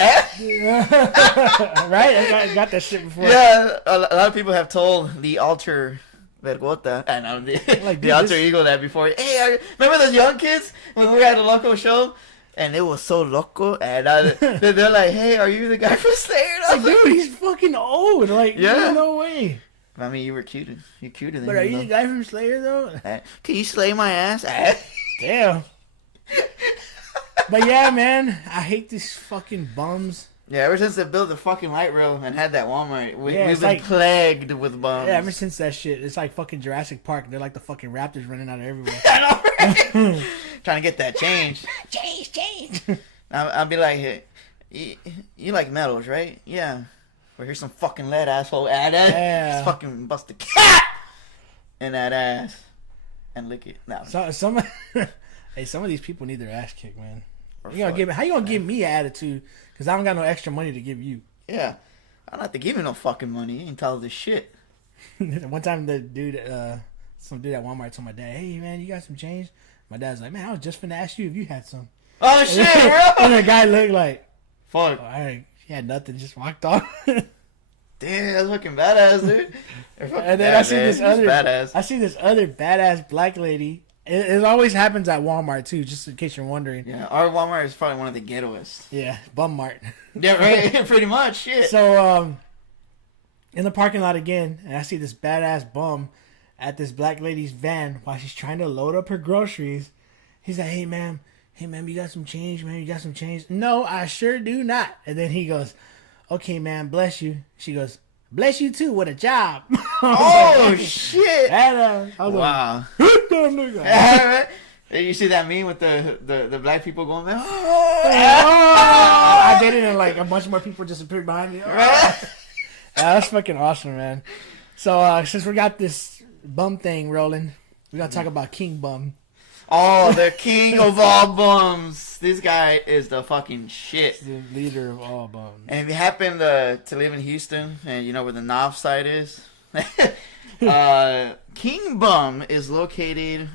Right? I got that shit before. Yeah, a lot of people have told the alter vergota, I know, Like, the dude, alter this- ego that before. "Hey, remember those young kids when we had a loco show? And it was so loco. And they're like, 'Hey, are you the guy from Slayer?' Like, dude, he's fucking old. Like, Yeah. no way. I mean, you were cuter. You're cuter than But are him, you the though. guy from Slayer, though? Can you slay my ass?" Damn. But yeah, man, I hate these fucking bums. Yeah, ever since they built the fucking light rail and had that Walmart, Yeah, we've it's been like- plagued with bums. Yeah, ever since that shit, it's like fucking Jurassic Park. They're like the fucking raptors running out of everywhere. I know, right? Trying to get that change. Change. I'll be like, "Hey, you like metals, right?" "Yeah." "Well, here's some fucking lead, asshole." Yeah. Just fucking bust a cat in that ass and lick it. No. Some hey, some of these people need their ass kicked, man. Or You gonna fuck. give me? How you gonna give me an attitude? Because I don't got no extra money to give you. Yeah. I don't have to give you no fucking money. You ain't tell this shit. One time, the dude, some dude at Walmart told my dad, "Hey, man, you got some change?" My dad's like, "Man, I was just finna ask you if you had some." Oh, shit, And bro. the guy looked like, Fuck. "All right, he had nothing, just walked off." Damn, that's fucking badass, dude. They're fucking And then I see badass. this It's other, badass. I see this other badass black lady. It always happens at Walmart too, just in case you're wondering. Yeah, our Walmart is probably one of the ghettoest. Yeah, bum mart. Yeah, right? Pretty much, shit. So, in the parking lot again, and I see this badass bum at this black lady's van while she's trying to load up her groceries. He's like, "Hey, ma'am, you got some change, man? You got some change?" "No, I sure do not." And then he goes, "Okay, ma'am, bless you." She goes, "Bless you too, what a job." Oh, shit. And, I was Wow. like, "Damn nigga." Right? You see that meme with the black people going, "Oh." I did it, and like a bunch more people just appeared behind me. Right? That's fucking awesome, man. So since we got this bum thing rolling, we gotta talk about King Bum. Oh, the king of all bums. This guy is the fucking shit. The leader of all bums. And if you happen to live in Houston, and you know where the Knob site is, King Bum is located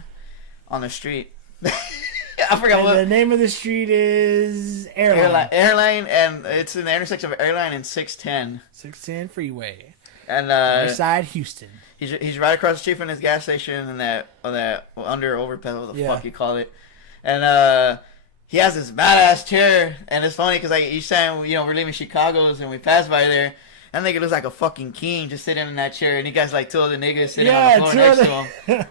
on the street. I forgot And what. the name of the street is Airline, and it's in the intersection of Airline and 610. 610 Freeway. And Northside, Houston. he's right across the street from his gas station and that under overpass, what the Yeah. fuck you call it. And he has this badass chair, and it's funny because like each time we're leaving Chicago's and we pass by there, that nigga looks like a fucking king just sitting in that chair, and he got like two other niggas sitting on the floor next to him.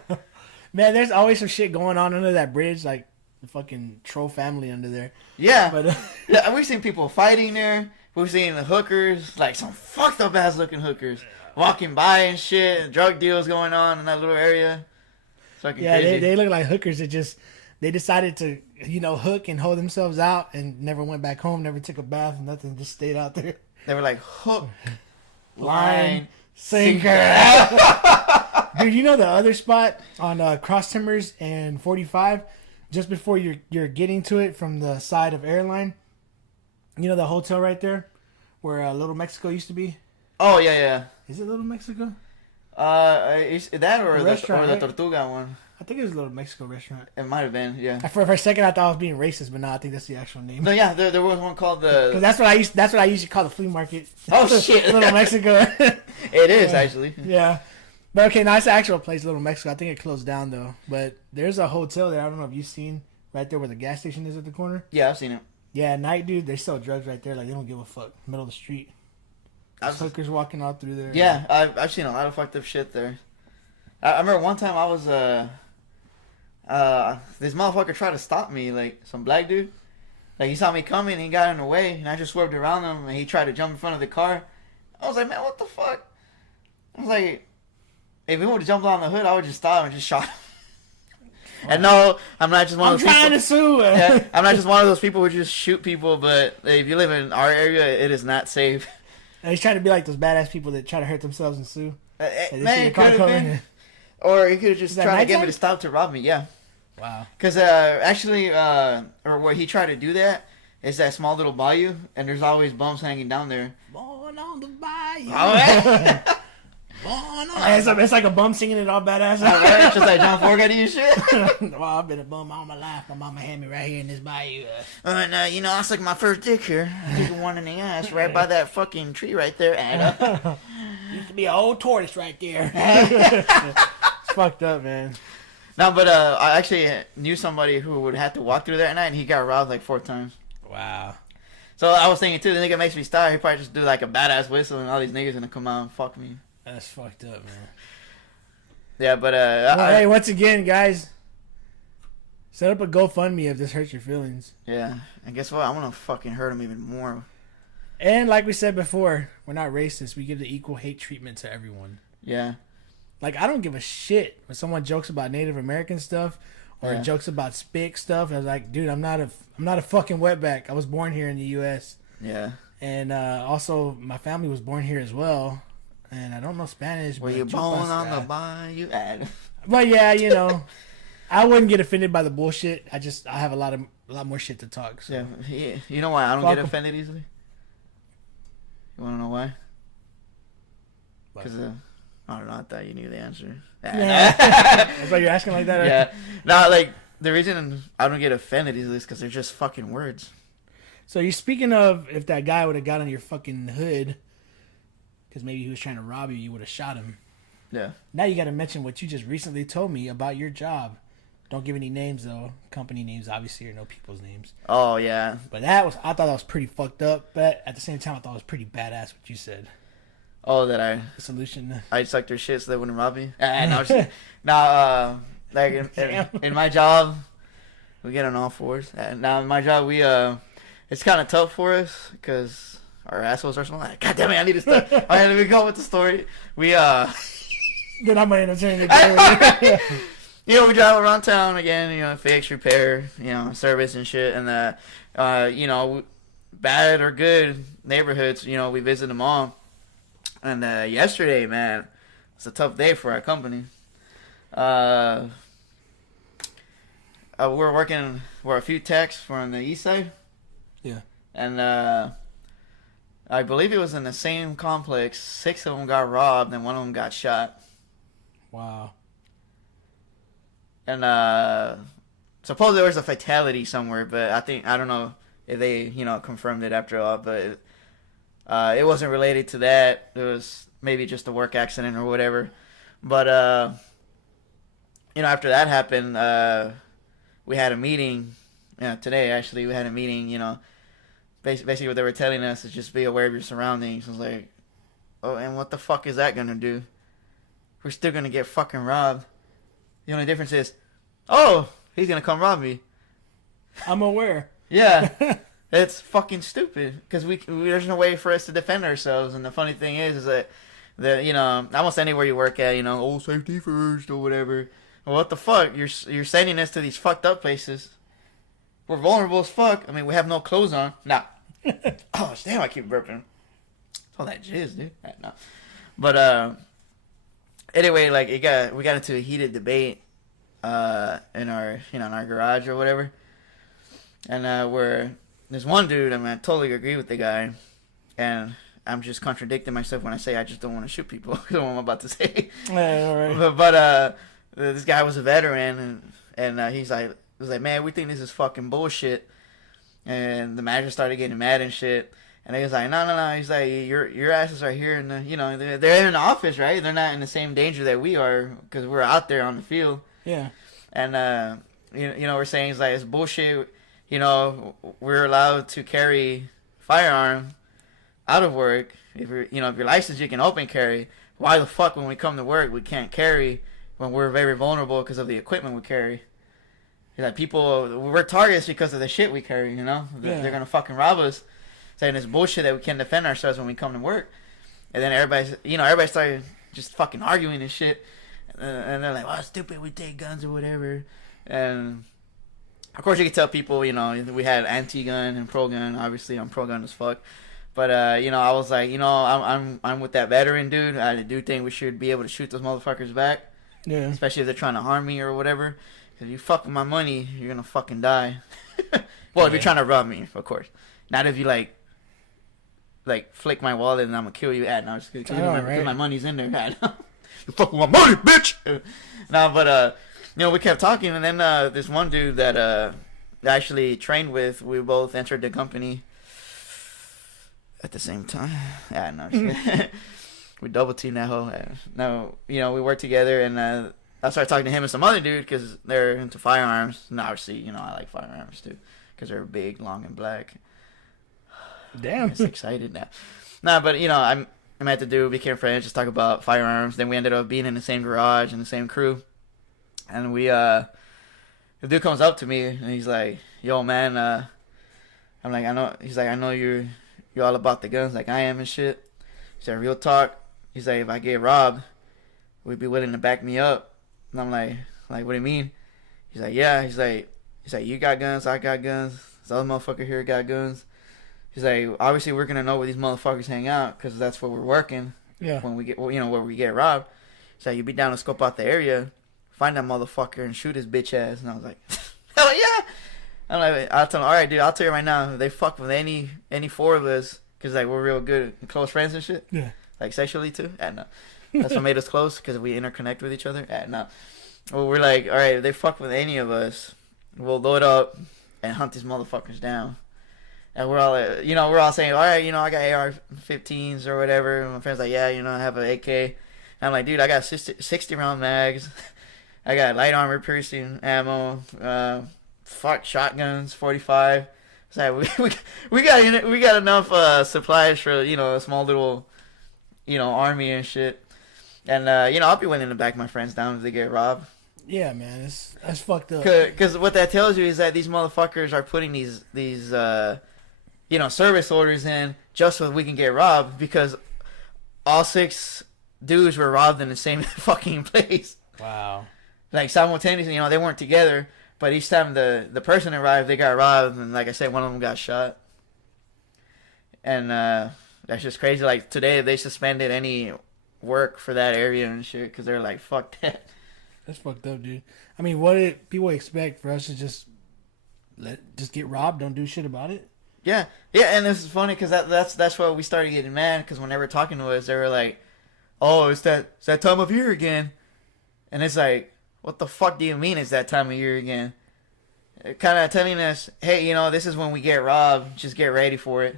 Man, there's always some shit going on under that bridge. Like the fucking troll family under there. Yeah. But Yeah, we've seen people fighting there. We've seen the hookers, like some fucked up ass looking hookers, walking by and shit. Drug deals going on in that little area. It's fucking yeah, crazy. they look like hookers that just they decided to hook and hold themselves out and never went back home, never took a bath, nothing, just stayed out there. They were like hook, Line, sinker. Dude, you know the other spot on Cross Timbers and 45, just before you're getting to it from the side of Airline. You know the hotel right there, where Little Mexico used to be. Oh yeah. Is it Little Mexico? Is that or The the restaurant, right? Tortuga one? I think it was Little Mexico restaurant. It might have been, yeah. For a second, I thought I was being racist, but no, I think that's the actual name. No, yeah, there was one called Because the. that's what I usually call the flea market. Oh, shit. Little Mexico. It is actually. Yeah. But okay, now it's the actual place, Little Mexico. I think it closed down though. But there's a hotel there. I don't know if you've seen right there where the gas station is at the corner. Yeah, I've seen it. Yeah, at night, dude, they sell drugs right there. Like they don't give a fuck. Middle of the street. There's hookers walking out through there. Yeah, I've seen a lot of fucked up shit there. I remember one time I was this motherfucker tried to stop me, like some black dude. Like he saw me coming and he got in the way and I just swerved around him and he tried to jump in front of the car. I was like, man, what the fuck? I was like, if he would have jumped on the hood, I would just stop and just shot him. And no, I'm not just one of those trying people. to sue. Yeah, I'm not just one of those people who just shoot people, but if you live in our area, it is not safe. And he's trying to be like those badass people that try to hurt themselves and sue. And they see Man, the it car could have coming. been. Or he could have just Is that tried to get me nighttime? to stop to rob me, yeah. Wow. Because actually, or where he tried to do that is that small little bayou, and there's always bums hanging down there. Born on the bayou. Oh, Born on. It's like a bum singing it all badass. Alright, just like John Forgotten and shit. Well, I've been a bum all my life. My mama had me right here in this bayou. And, I sucked my first dick here. I took one in the ass right by that fucking tree right there. And, Used to be an old tortoise right there. It's fucked up, man. No, but I actually knew somebody who would have to walk through there at night, and he got robbed like 4 times. Wow. So I was thinking, too, the nigga makes me stop. He probably just do like a badass whistle, and all these niggas gonna come out and fuck me. That's fucked up, man. Yeah, but Well, hey, once again, guys, set up a GoFundMe if this hurts your feelings. yeah, and guess what? I'm gonna fucking hurt him even more. And like we said before, we're not racist. We give the equal hate treatment to everyone. Yeah. Like, I don't give a shit when someone jokes about Native American stuff or Yeah. jokes about spick stuff. I was like, dude, I'm not a fucking wetback. I was born here in the U.S. Yeah. And also, my family was born here as well. And I don't know Spanish. Were but you born on the chupas- bayou? Ad. But yeah, I wouldn't get offended by the bullshit. I have a lot more shit to talk. So. Yeah. You know why I don't Fuck get 'em. offended easily? You wanna know why? What? Because I don't know. I thought you knew the answer. Yeah. That's why you're asking like that. Right? Yeah. No, like the reason I don't get offended easily is because they're just fucking words. So you're speaking of if that guy would have got on your fucking hood, because maybe he was trying to rob you, you would have shot him. Yeah. Now you got to mention what you just recently told me about your job. Don't give any names though, company names obviously, or no people's names. Oh yeah. But I thought that was pretty fucked up. But at the same time, I thought it was pretty badass what you said. Oh, that The solution. I sucked their shit so they wouldn't rob me. Like in my job, we get on all fours. Now in my job, we it's kind of tough for us because our assholes are small. God damn it, I need to start. All right, let me go with the story. We Then I might end up turning it we drive around town again, fix, repair, service and shit. And, bad or good neighborhoods, we visit them all. And yesterday, man, it's a tough day for our company. We're a few techs from the east side. Yeah. And I believe it was in the same complex. 6 of them got robbed and 1 of them got shot. Wow. And supposedly there was a fatality somewhere, but I don't know if they, confirmed it after all, but it wasn't related to that. It was maybe just a work accident or whatever. But, after that happened, we had a meeting, today actually, we had a meeting, basically what they were telling us is just be aware of your surroundings. I was like, oh, and what the fuck is that gonna do? We're still gonna get fucking robbed. The only difference is, oh, he's gonna come rob me. I'm aware. Yeah. It's fucking stupid because there's no way for us to defend ourselves. And the funny thing is that almost anywhere you work at, safety first or whatever. Well, what the fuck? You're sending us to these fucked up places. We're vulnerable as fuck. I mean, we have no clothes on. Nah. Oh damn! I keep burping. It's all that jizz, dude. No. But anyway, like we got into a heated debate in our in our garage or whatever, and where there's one dude. I mean, I totally agree with the guy, and I'm just contradicting myself when I say I just don't want to shoot people. Because what I'm about to say. Yeah, all right. But this guy was a veteran, and he was like, man, we think this is fucking bullshit. And the manager started getting mad and shit. And he was like, no. He's like, your asses are here, and they're in the office, right? They're not in the same danger that we are because we're out there on the field. Yeah. And we're saying it's like it's bullshit. We're allowed to carry firearm out of work. If you're licensed, you can open carry. Why the fuck when we come to work we can't carry when we're very vulnerable because of the equipment we carry? Like we're targets because of the shit we carry. They're gonna fucking rob us. Saying it's bullshit that we can't defend ourselves when we come to work. And then everybody started just fucking arguing and shit. And they're like, "Well, stupid, we take guns or whatever." And of course, you can tell people, we had anti-gun and pro-gun. Obviously, I'm pro-gun as fuck. But I was like, I'm with that veteran dude. I do think we should be able to shoot those motherfuckers back. Yeah. Especially if they're trying to harm me or whatever. If you fuck with my money, you're gonna fucking die. Well, if you're trying to rob me, of course. Not if you like flick my wallet and I'm gonna kill you. No, just because my money's in there. You fuck with my money, bitch. No, but we kept talking, and then this one dude that I actually trained with, we both entered the company at the same time. No, we double teamed that hoe. No, we worked together, and I started talking to him and some other dude because they're into firearms. And obviously, I like firearms too because they're big, long, and black. Damn. I'm excited now. Nah, but I met the dude, became friends, just talk about firearms. Then we ended up being in the same garage and the same crew. And the dude comes up to me and he's like, "Yo, man," I'm like, "I know." He's like, "I know you're all about the guns like I am and shit." He said, "Real talk." He's like, "If I get robbed, would you be willing to back me up?" And I'm like, "What do you mean?" He's like, "Yeah." He's like, "You got guns, I got guns. This other motherfucker here got guns." He's like, "Obviously we're gonna know where these motherfuckers hang out because that's where we're working. Yeah. When we get, where we get robbed." He's like, "You be down to scope out the area, find that motherfucker and shoot his bitch ass." And I was like, "Hell yeah!" I'm like, I'll tell him, "All right, dude. I'll tell you right now, if they fuck with any four of us, because like we're real good and close friends and shit. Yeah. Like sexually too. No. That's what made us close because we interconnect with each other. No. Well, we're like, all right, if they fuck with any of us, we'll load up and hunt these motherfuckers down." And we're all saying, all right, I got AR-15s or whatever. And my friend's like, yeah, I have an AK. And I'm like, dude, I got 60 round mags. I got light armor piercing ammo. Shotguns, 45. So we got enough supplies for a small little army and shit. And I'll be willing to back my friends down if they get robbed. Yeah, man, that's fucked up. Because what that tells you is that these motherfuckers are putting these service orders in just so we can get robbed because all 6 dudes were robbed in the same fucking place. Wow. Like simultaneously, they weren't together, but each time the person arrived, they got robbed, and like I said, one of them got shot. And that's just crazy. Like today, they suspended any work for that area and shit because they're like, fuck that. That's fucked up, dude. I mean, what did people expect for us to just get robbed, don't do shit about it? Yeah, and this is funny because that's why we started getting mad because when they were talking to us, they were like, "Oh, it's that time of year again," and it's like, what the fuck do you mean it's that time of year again? Kind of telling us, hey, this is when we get robbed. Just get ready for it.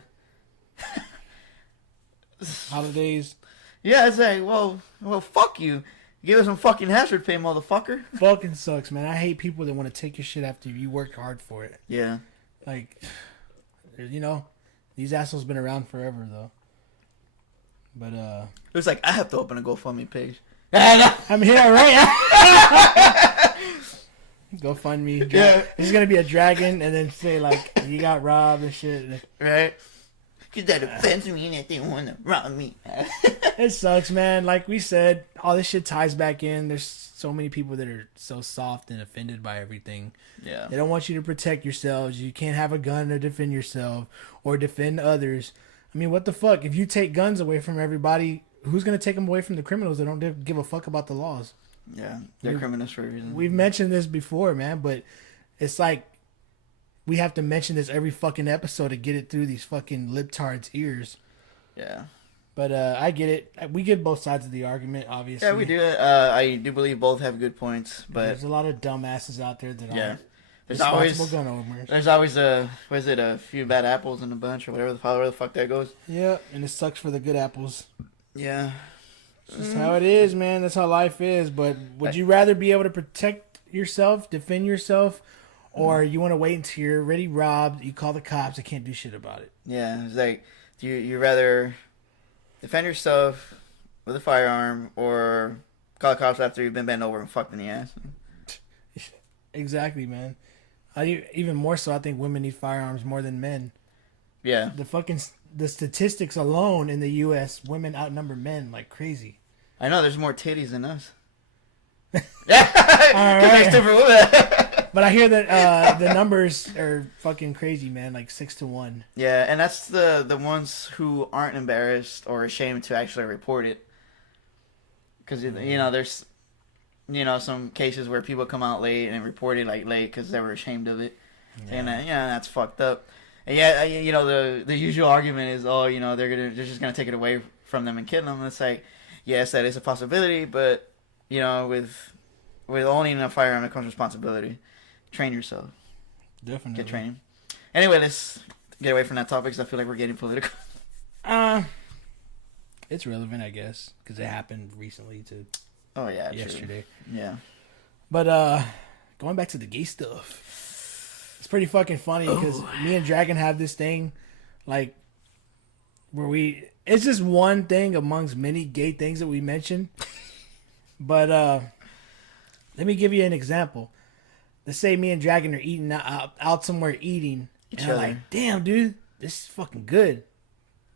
Holidays. Yeah, it's like, well, fuck you. Give us some fucking hazard pay, motherfucker. Fucking sucks, man. I hate people that want to take your shit after you worked hard for it. Yeah. Like, these assholes been around forever, though. But, It was like, I have to open a GoFundMe page. I'm here, right? Go fund me. Yeah. It's gonna be a dragon, and then say like you got robbed and shit. Right? Because that offends me that they want to rob me. It sucks, man. Like we said, all this shit ties back in. There's so many people that are so soft and offended by everything. Yeah. They don't want you to protect yourselves. You can't have a gun to defend yourself or defend others. I mean, what the fuck? If you take guns away from everybody, who's gonna take them away from the criminals that don't give a fuck about the laws? Yeah, they're criminals for a reason. We've mentioned this before, man, but it's like we have to mention this every fucking episode to get it through these fucking libtards' ears. Yeah. But I get it. We get both sides of the argument, obviously. Yeah, we do. I do believe both have good points, but there's a lot of dumbasses out there that yeah, aren't there's responsible gun owners. There's always a few bad apples in the bunch or whatever the fuck that goes. Yeah, and it sucks for the good apples. Yeah. That's how it is, man. That's how life is. But would you rather be able to protect yourself, defend yourself, or you want to wait until you're already robbed, you call the cops, they can't do shit about it? Yeah, it's like, do you rather defend yourself with a firearm or call the cops after you've been bent over and fucked in the ass? Exactly, man. Even more so, I think women need firearms more than men. Yeah. The statistics alone in the U.S., women outnumber men like crazy. I know, there's more titties than us. Yeah, Because there's different women. But I hear that the numbers are fucking crazy, man. Like 6-1. Yeah, and that's the ones who aren't embarrassed or ashamed to actually report it. Because, you know, there's, you know, some cases where people come out late and report it, like, late because they were ashamed of it. Yeah. And, that's fucked up. And, yeah, you know, the usual argument is, oh, you know, they're just going to take it away from them and kill them. And it's like, yes, that is a possibility, but, you know, with owning a firearm, it comes responsibility. Train yourself. Definitely. Get training. Anyway, let's get away from that topic because I feel like we're getting political. It's relevant, I guess, because it happened recently to yesterday. True. Yeah. But going back to the gay stuff, it's pretty fucking funny because me and Dragon have this thing, like, where it's just one thing amongst many gay things that we mention. But let me give you an example. Let's say me and Dragon are eating out somewhere eating. And I'm like, damn, dude, this is fucking good.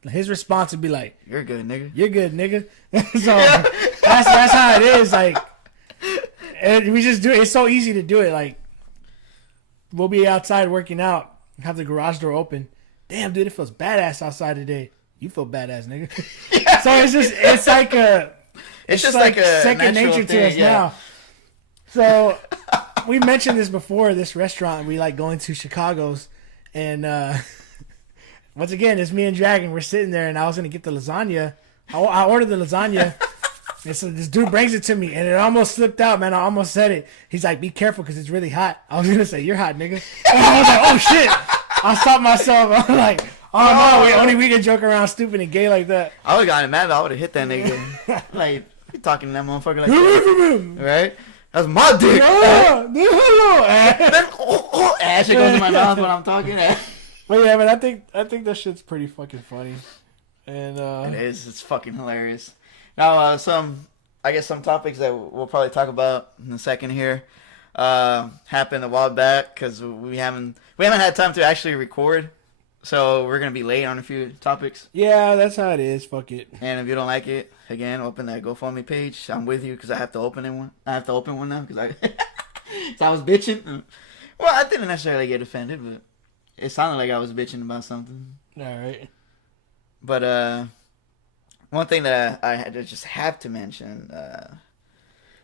His response would be like, "You're good, nigga. You're good, nigga." So that's how it is. Like, and we just do it. It's so easy to do it. Like, we'll be outside working out, have the garage door open. Damn, dude, it feels badass outside today. You feel badass, nigga. Yeah. So it's like a second nature to us now. So we mentioned this before. This restaurant we like going to, Chicago's, and once again, it's me and Dragon. We're sitting there, and I was gonna get the lasagna. I ordered the lasagna, and so this dude brings it to me, and it almost slipped out, man. I almost said it. He's like, "Be careful, because it's really hot." I was gonna say, "You're hot, nigga." And I was like, "Oh shit!" I stopped myself. I'm like, "Oh no, only we can joke around stupid and gay like that." I would have gotten mad. I would have hit that nigga. Like, you talking to that motherfucker like that, right? That's my dick. Ash, it goes in my mouth when I'm talking. But yeah, but I think that shit's pretty fucking funny, and it is. It's fucking hilarious. Now, some topics that we'll probably talk about in a second here happened a while back because we haven't had time to actually record, so we're gonna be late on a few topics. Yeah, that's how it is. Fuck it. And if you don't like it, again, open that GoFundMe page. I'm with you because I have to open one. I have to open one now because I was bitching. Well, I didn't necessarily get offended, but it sounded like I was bitching about something. All right. But one thing that I just have to mention,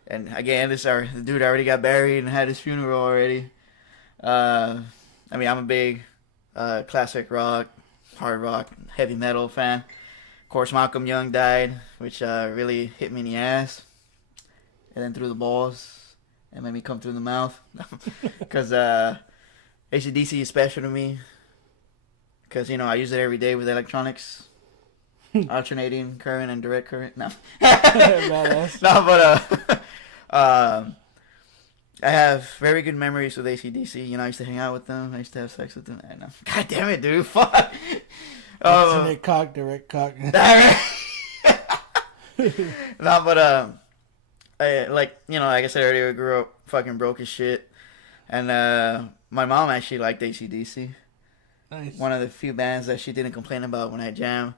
and again, the dude already got buried and had his funeral already. I mean, I'm a big classic rock, hard rock, heavy metal fan. Of course, Malcolm Young died, which really hit me in the ass, and then through the balls, and made me come through the mouth. Because AC/DC is special to me. Because, you know, I use it every day with electronics. Alternating current and direct current. No. No, but I have very good memories with AC/DC. You know, I used to hang out with them. I used to have sex with them. I know. God damn it, dude. Fuck. Alternate cock, direct cock. No, but like I said earlier, I grew up fucking broke as shit. And my mom actually liked AC/DC. Nice. One of the few bands that she didn't complain about when I jam.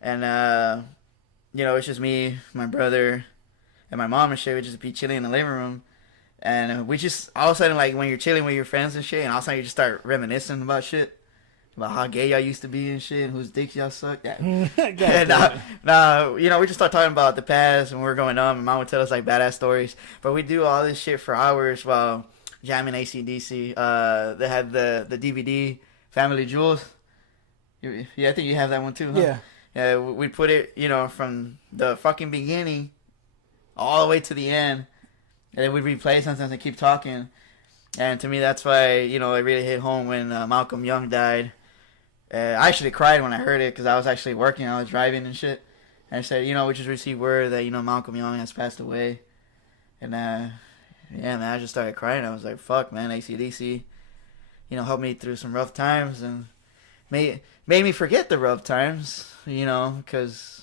And, it's just me, my brother, and my mom and shit. We just be chilling in the living room. And we just, all of a sudden, like, when you're chilling with your friends and shit, and all of a sudden you just start reminiscing about shit. About how gay y'all used to be and shit, and whose dicks y'all sucked. Yeah. And, we just start talking about the past, and we were going on. My mom would tell us, like, badass stories. But we do all this shit for hours while jamming AC/DC. They had the DVD, Family Jewels. Yeah, I think you have that one too, huh? Yeah. Yeah, we put it, from the fucking beginning all the way to the end. And then we'd replay sometimes and keep talking. And to me, that's why, it really hit home when Malcolm Young died. I actually cried when I heard it because I was actually working. I was driving and shit. And I said, we just received word that, Malcolm Young has passed away. And, yeah, man, I just started crying. I was like, fuck, man, AC/DC, helped me through some rough times and made me forget the rough times, because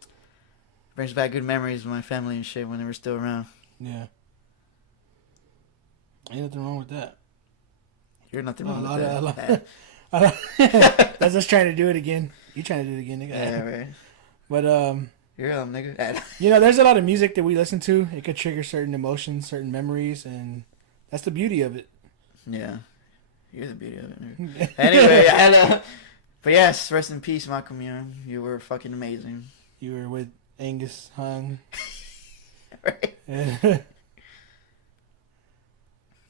it brings back good memories of my family and shit when they were still around. Yeah. Ain't nothing wrong with that. You're nothing wrong with that. That's us trying to do it again. You trying to do it again, nigga. Yeah, right. But you're a nigga. there's a lot of music that we listen to. It could trigger certain emotions, certain memories, and that's the beauty of it. Yeah, you're the beauty of it. Anyway, but yes, rest in peace, Malcolm Young. You were fucking amazing. You were with Angus Hung. Right. Damn. So,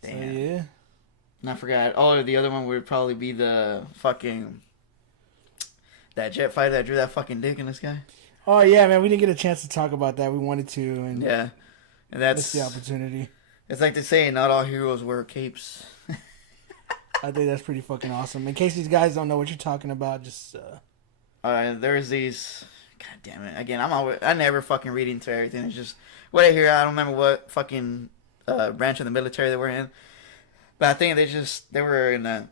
Damn. yeah. And I forgot. Oh, the other one would probably be the fucking that jet fighter that drew that fucking dick in this guy. Oh yeah, man. We didn't get a chance to talk about that. We wanted to, and yeah, and that's the opportunity. It's like they say, not all heroes wear capes. I think that's pretty fucking awesome. In case these guys don't know what you're talking about, just there's these. God damn it! Again, I never fucking read into everything. It's just what I hear. I don't remember what fucking branch of the military they were in, but I think they were in a.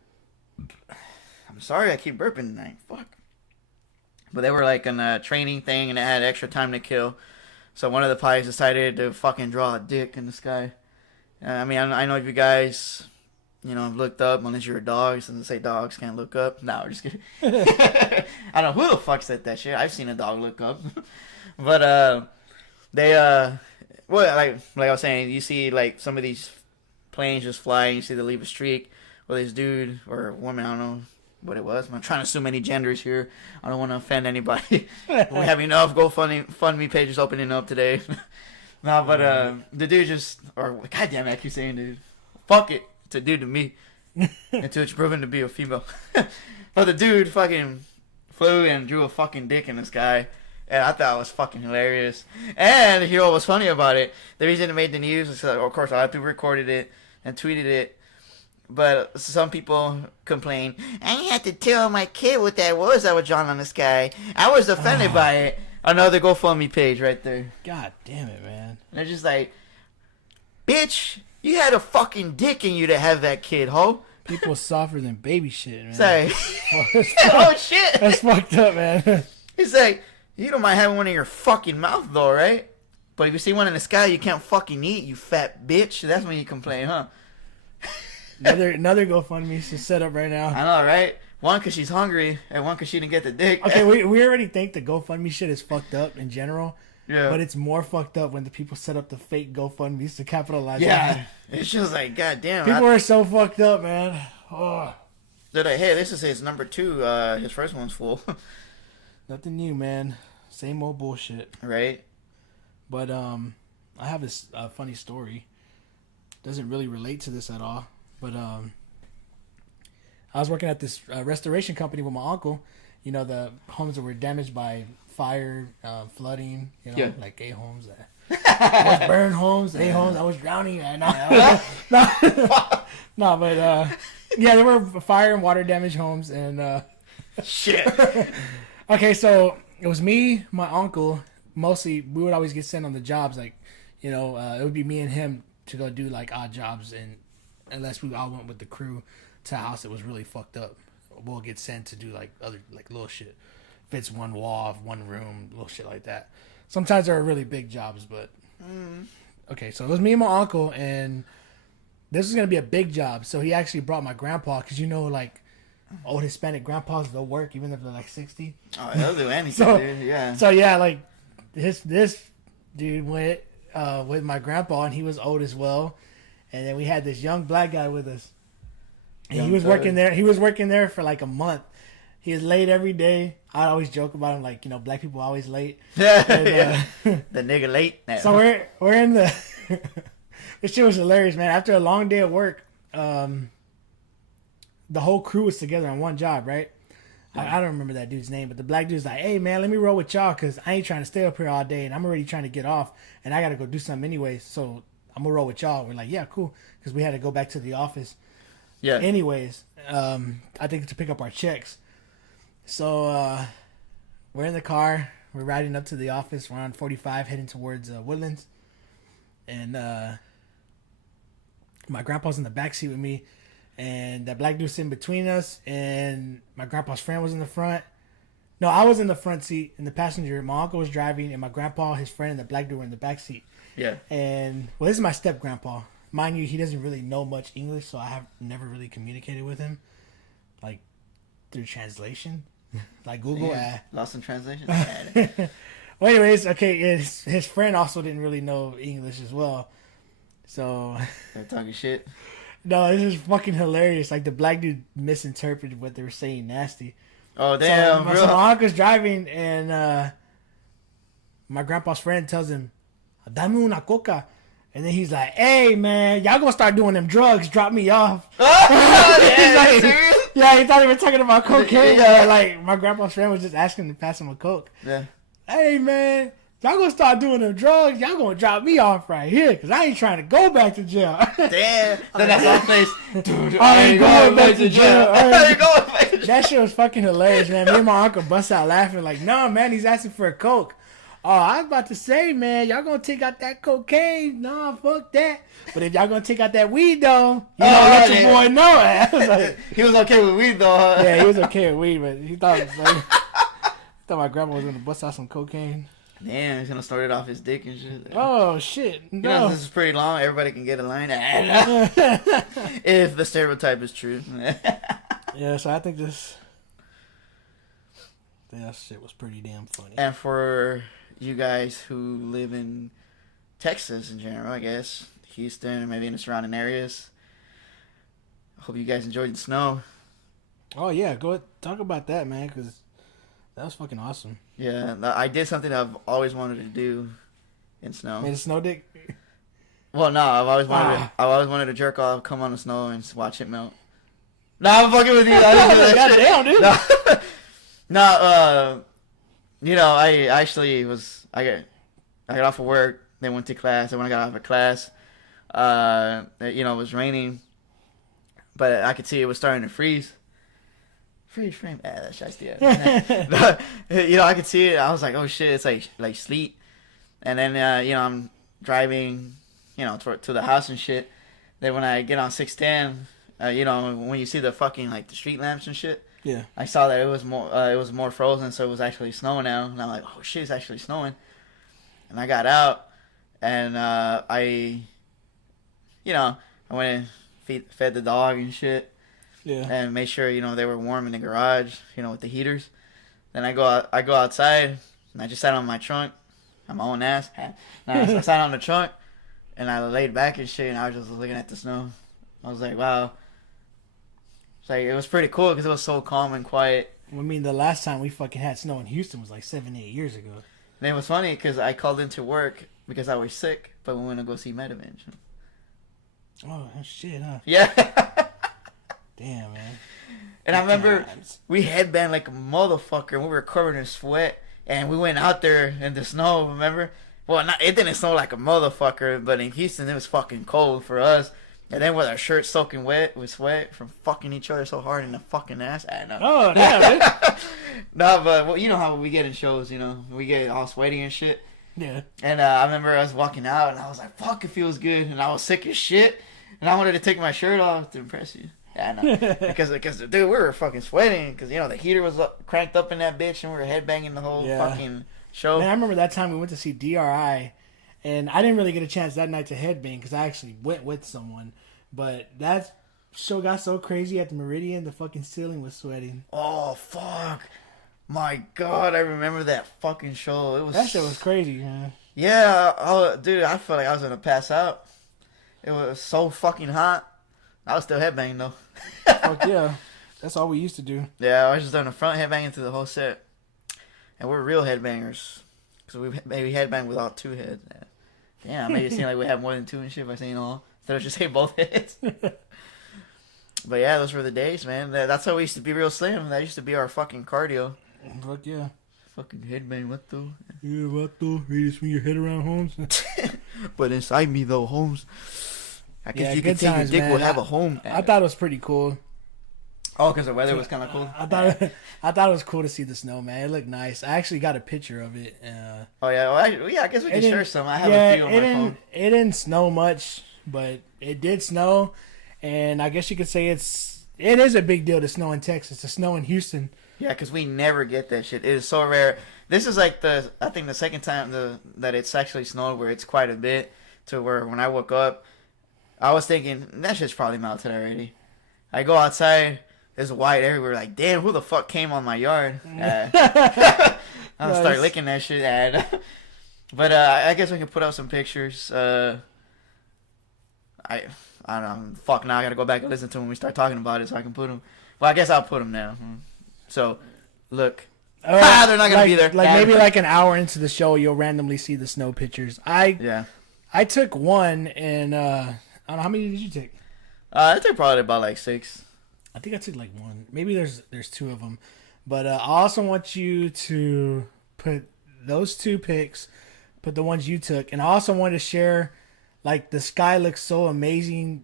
I'm sorry, I keep burping tonight. Fuck. But they were like in a training thing, and they had extra time to kill. So one of the pilots decided to fucking draw a dick in the sky. I mean, I know if you guys, have looked up, unless you're a dog, it doesn't say dogs can't look up. No, just kidding. I don't know who the fuck said that shit. I've seen a dog look up. But, like I was saying, you see, like, some of these planes just fly, and you see they leave a streak. Well, this dude, or woman, I don't know what it was. I'm trying to assume any genders here. I don't want to offend anybody. We have enough GoFundMe pages opening up today. No, but the dude goddamn it, I keep saying dude. Fuck it. It's a dude to me. Until it's proven to be a female. But the dude fucking flew and drew a fucking dick in the sky. And I thought it was fucking hilarious. And you know what was funny about it? The reason it made the news is, of course, a lot of people recorded it and tweeted it. But some people complain, I had to tell my kid what that was drawn on the sky. I was offended by it. Another GoFundMe page right there. God damn it, man. And they're just like, bitch, you had a fucking dick in you to have that kid, ho. People softer than baby shit, man. Say, oh shit. That's fucked up, man. He's like, you don't mind having one in your fucking mouth though, right? But if you see one in the sky you can't fucking eat, you fat bitch. That's when you complain, huh? Another GoFundMe is set up right now. I know, right? One because she's hungry, and one because she didn't get the dick. Okay, we already think the GoFundMe shit is fucked up in general. Yeah. But it's more fucked up when the people set up the fake GoFundMes to capitalize. Yeah. It's just like, goddamn. People are so fucked up, man. Oh. They're like, hey, this is his number 2. His first one's full. Nothing new, man. Same old bullshit. Right? But I have this funny story. Doesn't really relate to this at all. But I was working at this restoration company with my uncle. The homes that were damaged by fire, flooding, like A homes. I was burned homes, A homes. I was drowning. No, but there were fire and water damaged homes. And shit. Okay, so it was me, my uncle. Mostly, we would always get sent on the jobs. Like, it would be me and him to go do like odd jobs, and unless we all went with the crew to a house that was really fucked up, we'll get sent to do like other like little shit. Fits one wall, one room, little shit like that. Sometimes there are really big jobs, but okay. So it was me and my uncle, and this was gonna be a big job. So he actually brought my grandpa, because like old Hispanic grandpas, they'll work even if they're like 60. Oh, they'll do anything, dude. Yeah. So yeah, like this dude went with my grandpa, and he was old as well. And then we had this young black guy with us. And he was working there. He was working there for like a month. He was late every day. I always joke about him, like, black people are always late. And, the nigga late. So we're in the. This shit was hilarious, man. After a long day of work, the whole crew was together on one job, right? I don't remember that dude's name, but the black dude's like, "Hey, man, let me roll with y'all because I ain't trying to stay up here all day, and I'm already trying to get off, and I got to go do something anyway, so I'm going to roll with y'all." We're like, "Yeah, cool," because we had to go back to the office. Yeah. Anyways, I think to pick up our checks. So we're in the car. We're riding up to the office. We're on 45 heading towards Woodlands. And my grandpa's in the backseat with me. And that black dude's sitting between us. And my grandpa's friend was in the front. No, I was in the front seat in the passenger. My uncle was driving. And my grandpa, his friend, and the black dude were in the backseat. Yeah. And, well, this is my step-grandpa. Mind you, he doesn't really know much English, so I have never really communicated with him. Like, through translation. Like Google. Yeah. Lost in translation. Well, anyways, okay, his friend also didn't really know English as well. So They're talking shit. No, this is fucking hilarious. Like, the black dude misinterpreted what they were saying nasty. Oh, damn, bro. So my uncle's driving, and my grandpa's friend tells him, "Dame una coca." And then he's like, "Hey, man, y'all gonna start doing them drugs. Drop me off." Yeah, serious? Yeah, he thought they were talking about cocaine. Yeah. Like, my grandpa's friend was just asking to pass him a Coke. Yeah. "Hey, man, y'all gonna start doing them drugs. Y'all gonna drop me off right here, because I ain't trying to go back to jail." Damn. Then that's our place. Dude, I ain't going back to jail. I ain't going back to jail. That shit was fucking hilarious, man. Me and my uncle bust out laughing like, "No, man, he's asking for a Coke." "Oh, I was about to say, man, y'all gonna take out that cocaine? Nah, fuck that. But if y'all gonna take out that weed, though, let your boy know." I was like, he was okay with weed, though, huh? yeah, he was okay with weed, but he thought my grandma was gonna bust out some cocaine. Damn, he's gonna start it off his dick and shit. Oh shit! You know, No. this is pretty long. Everybody can get a line. If the stereotype is true. Yeah, so I think that shit was pretty damn funny. And for you guys who live in Texas in general, I guess, Houston, or maybe in the surrounding areas, I hope you guys enjoyed the snow. Oh yeah, go ahead, talk about that, man, because that was fucking awesome. Yeah, I did something I've always wanted to do in snow. Made a snow dick. Well, no, I've always wanted to jerk off, come on the snow, and just watch it melt. No, I'm fucking with you. I didn't do that shit. Goddamn, dude. No, I actually I got off of work, then went to class, and when I got off of class, it was raining, but I could see it was starting to freeze. Freeze frame. That's shiesty. I could see it. I was like, oh shit, it's like sleet. And then, I'm driving, to the house and shit. Then when I get on 610, when you see the fucking, like, the street lamps and shit. Yeah. I saw that it was more frozen, so it was actually snowing now. And I'm like, oh shit, it's actually snowing. And I got out, and I went and fed the dog and shit. Yeah. And made sure, they were warm in the garage, with the heaters. Then I go outside, and I just sat on my trunk, on my own ass. I sat on the trunk, and I laid back and shit, and I was just looking at the snow. I was like, wow. It's like, it was pretty cool because it was so calm and quiet. I mean, the last time we fucking had snow in Houston was like 7-8 years ago. And it was funny because I called into work because I was sick, but we went to go see Medivenge. Oh, shit, huh? Yeah. Damn, man. And I remember we headbanged like a motherfucker, and we were covered in sweat, and we went out there in the snow, remember? Well, it didn't snow like a motherfucker, but in Houston it was fucking cold for us. And then with our shirts soaking wet with sweat from fucking each other so hard in the fucking ass. I know. Oh, damn, dude. No, but well, you know how we get in shows, we get all sweaty and shit. Yeah. And I remember I was walking out, and I was like, fuck, it feels good. And I was sick as shit, and I wanted to take my shirt off to impress you. Yeah, I know. because dude, we were fucking sweating because the heater was cranked up in that bitch, and we were headbanging the whole fucking show. Man, I remember that time we went to see DRI, and I didn't really get a chance that night to headbang because I actually went with someone. But that show got so crazy at the Meridian, the fucking ceiling was sweating. Oh fuck! My God, I remember that fucking show. It was That shit was crazy, man. Yeah, oh, dude, I felt like I was gonna pass out. It was so fucking hot. I was still headbanging though. Fuck yeah, that's all we used to do. Yeah, I was just on the front headbanging through the whole set, and we're real headbangers because we maybe headbang with all two heads. Yeah, I made it seem like we have more than two and shit by saying all instead of just saying both heads. But yeah, those were the days, man. That's how we used to be real slim. That used to be our fucking cardio. Fuck yeah. Fucking headbang, what though? Yeah, what though? You just swing your head around, Holmes. But inside me though, Holmes. I guess Yeah, you good could say your times, dick man. will have a home. I thought it was pretty cool. Oh, because the weather was kind of cool. I thought it was cool to see the snow, man. It looked nice. I actually got a picture of it. Oh yeah, well, I guess we can share some. I have yeah, a few on my phone. It didn't snow much, but it did snow, and I guess you could say it is a big deal to snow in Texas. To snow in Houston. Yeah, because we never get that shit. It is so rare. This is like I think the second time that it's actually snowed where it's quite a bit. To where when I woke up, I was thinking that shit's probably melted already. I go outside, there's white everywhere. Like, damn, who the fuck came on my yard? I'll start licking that shit. But I guess we can put out some pictures. I don't know. Fuck, now I gotta go back and listen to them when we start talking about it so I can put them. Well, I guess I'll put them now. So, look. They're not gonna be there. Like maybe like an hour into the show, you'll randomly see the snow pictures. I took one, and I don't know, how many did you take? I took probably about like 6. I think I took like one. Maybe there's 2 of them, but I also want you to put those 2 pics, put the ones you took, and I also want to share. Like, the sky looks so amazing,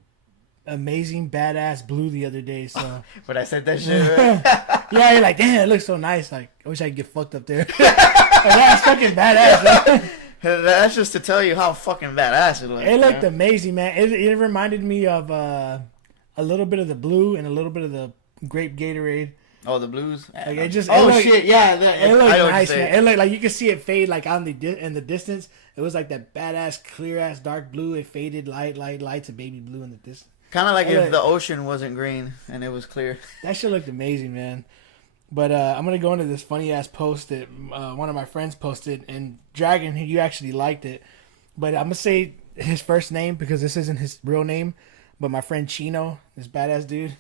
badass blue the other day. So, but I said that shit. Right? Yeah, you're like, damn, it looks so nice. Like, I wish I could get fucked up there. Like, that's fucking badass, man. That's just to tell you how fucking badass it looked. It looked amazing, man. It reminded me of a little bit of the blue and a little bit of the grape Gatorade. Oh, the blues. Like, it just. Oh, it looked, shit! Yeah, it looked nice, man. It looked like you could see it fade like on in the distance. It was like that badass, clear ass dark blue. It faded light to baby blue in the distance. Kind of like if the ocean wasn't green and it was clear. That shit looked amazing, man. But I'm gonna go into this funny ass post that one of my friends posted, and Dragon, you actually liked it. But I'm gonna say his first name because this isn't his real name. But my friend Chino, this badass dude.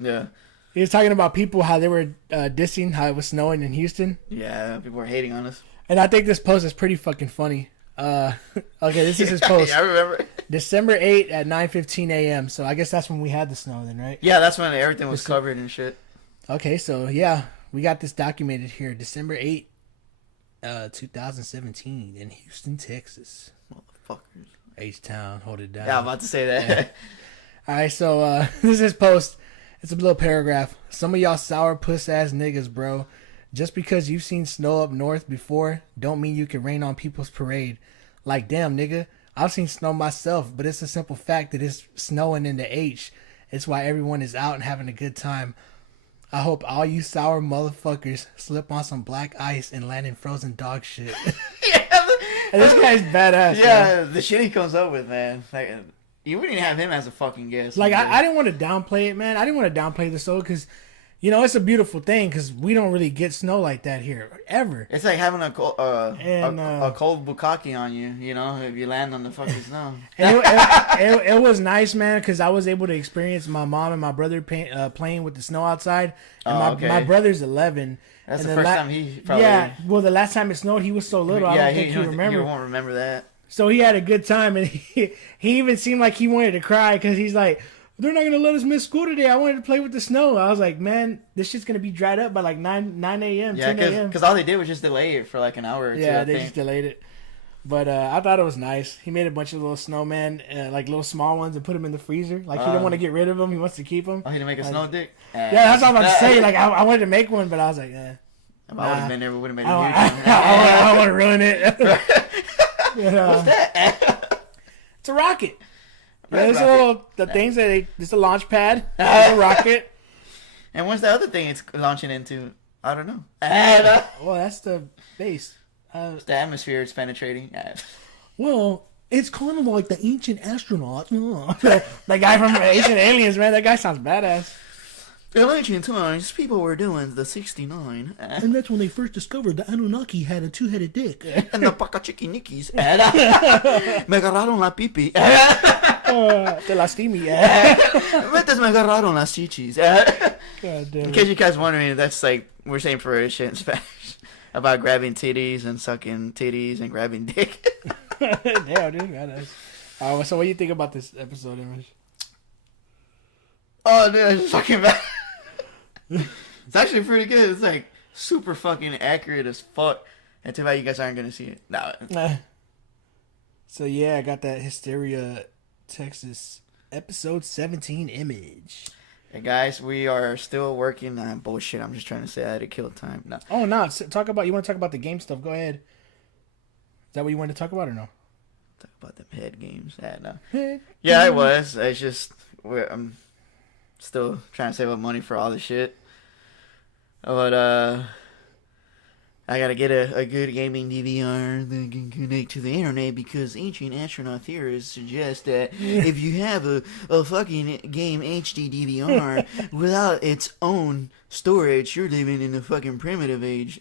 Yeah. He was talking about people, how they were dissing how it was snowing in Houston. Yeah, people were hating on us. And I think this post is pretty fucking funny. Okay, this is his post. Yeah, I remember. December 8th at 9:15 a.m. So I guess that's when we had the snow then, right? Yeah, that's when everything was covered and shit. Okay, so yeah, we got this documented here. December 8th, 2017 in Houston, Texas. Motherfuckers. H-Town, hold it down. Yeah, I'm about to say that. Yeah. All right, so this is his post. It's a little paragraph. Some of y'all sour puss ass niggas, bro. Just because you've seen snow up north before, don't mean you can rain on people's parade. Like, damn, nigga, I've seen snow myself, but it's a simple fact that it's snowing in the H. It's why everyone is out and having a good time. I hope all you sour motherfuckers slip on some black ice and land in frozen dog shit. Yeah, And this guy's badass. yeah, man. the shit he comes up with, man. Like, you wouldn't even have him as a fucking guest. Like, I didn't want to downplay it, man. I didn't want to downplay the snow because, you know, it's a beautiful thing because we don't really get snow like that here, ever. It's like having a cold bukkake on you, you know, if you land on the fucking snow. And it was nice, man, because I was able to experience my mom and my brother playing with the snow outside. And my brother's 11. That's and the first time he probably... Yeah, well, the last time it snowed, he was so little, I don't think he remembered. He won't remember that. So he had a good time, and he even seemed like he wanted to cry because he's like, they're not going to let us miss school today. I wanted to play with the snow. I was like, man, this shit's going to be dried up by like 9 a.m., Yeah, 10 a.m. because all they did was just delay it for like an hour or two. Yeah, they just delayed it. But I thought it was nice. He made a bunch of little snowmen, like little small ones, and put them in the freezer. Like, he didn't want to get rid of them. He wants to keep them. Oh, he didn't make a snow dick? Yeah, that's what I was about to say. Like, I wanted to make one, but I was like, eh. If I would have been there, we would have made a I huge don't want to ruin it. What's that? It's a rocket. Red It's a rocket. little, the things that it's a launch pad. It's a rocket. And what's the other thing it's launching into? I don't know. Well, that's the base. It's the atmosphere it's penetrating. Well, It's kind of like the ancient astronauts. That guy from Ancient Aliens, man. That guy sounds badass. In ancient times, people were doing the 69. And that's when they first discovered the Anunnaki had a two-headed dick. And the Pakachikinikis. Me agarraron la pipi. Te lastimi. Metes me agarraron las chichis. In case you guys wondering, that's like, we're saying for shit in Spanish. About grabbing titties and sucking titties and grabbing dick. Damn, dude, badass. So what do you think about this episode, Image? Oh, dude, it's fucking bad. It's actually pretty good. It's like super fucking accurate as fuck. And too bad you guys aren't gonna see it. No. So yeah, I got that Hysteria, Texas episode 17 Image. Hey guys, we are still working on bullshit. I'm just trying to say I had to kill time. No. Oh no! You want to talk about the game stuff? Go ahead. Is that what you wanted to talk about or no? Talk about them head games. No. Yeah, I was. It's just I'm still trying to save up money for all the shit. But I gotta get a good gaming DVR that can connect to the internet because ancient astronaut theorists suggest that if you have a fucking game HD DVR without its own storage, you're living in a fucking primitive age.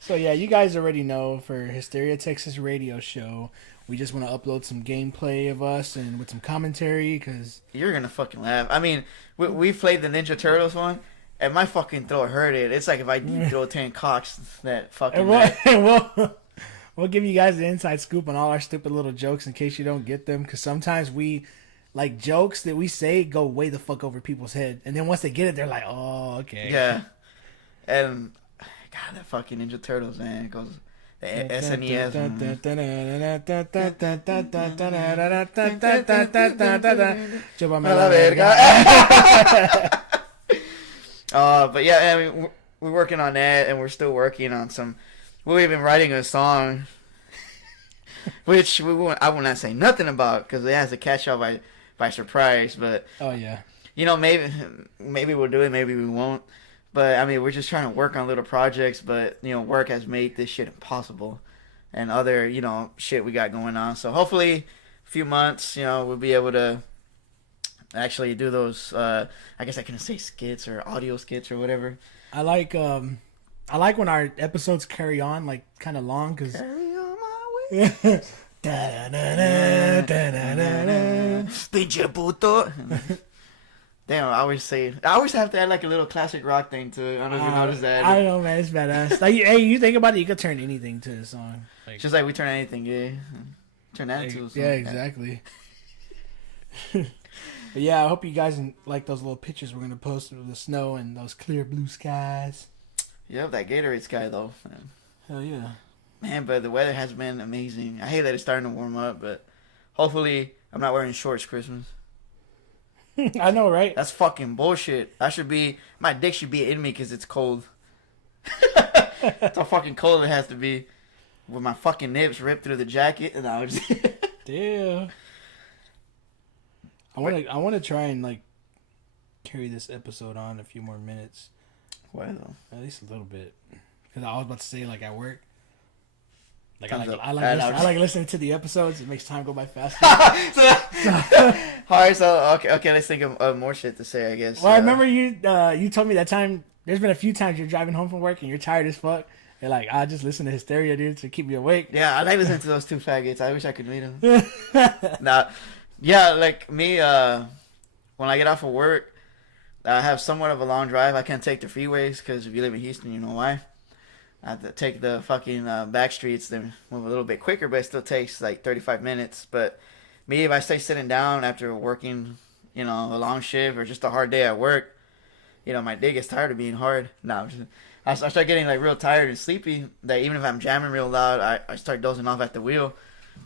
So yeah, you guys already know for Hysteria Texas radio show, we just want to upload some gameplay of us and with some commentary because you're gonna fucking laugh. I mean, we played the Ninja Turtles one. And my fucking throat hurted. It's like if I throw 10 cocks that fucking we'll give you guys the inside scoop on all our stupid little jokes in case you don't get them. Because sometimes we, like, jokes that we say go way the fuck over people's head. And then once they get it, they're like, oh, okay. Yeah. And, God, that fucking Ninja Turtles, man. It goes, the SNES. But yeah, I mean, we're working on that, and we're still working on some. We've been writing a song, which I will not say nothing about because it has to catch y'all by surprise. But oh yeah, you know, maybe we'll do it, maybe we won't. But I mean, we're just trying to work on little projects. But you know, work has made this shit impossible, and other shit we got going on. So hopefully, a few months, we'll be able to actually do those. I guess I can say skits or audio skits or whatever. I like when our episodes carry on like kind of long because. Carry on my way. Pinche puto. Damn, I always have to add like a little classic rock thing to it. I don't know if you noticed that. I don't know, man. It's badass. Like, hey, you think about it, you could turn anything to a song. Like, just like we turn anything gay. Turn that into a song. Yeah, exactly. But yeah, I hope you guys like those little pictures we're going to post of the snow and those clear blue skies. Yep, that Gatorade sky though. Man. Hell yeah. Man, but the weather has been amazing. I hate that it's starting to warm up, but hopefully I'm not wearing shorts Christmas. I know, right? That's fucking bullshit. My dick should be in me because it's cold. That's how fucking cold it has to be. With my fucking nips ripped through the jacket. And I was Damn. I want to try and like carry this episode on a few more minutes. Why though? At least a little bit. Because I was about to say like at work. Like I like listening to the episodes. It makes time go by faster. Alright, so okay, let's think of more shit to say, I guess. Well, I remember you told me that time. There's been a few times you're driving home from work and you're tired as fuck. You're like, I just listen to Hysteria, dude, to keep me awake. Yeah, I like listening to those two faggots. I wish I could meet them. Nah, yeah, like me. When I get off of work, I have somewhat of a long drive. I can't take the freeways because if you live in Houston, you know why. I have to take the fucking back streets. They move a little bit quicker, but it still takes like 35 minutes. But me, if I stay sitting down after working, a long shift or just a hard day at work, my day gets tired of being hard. No, I start getting like real tired and sleepy. That even if I'm jamming real loud, I start dozing off at the wheel.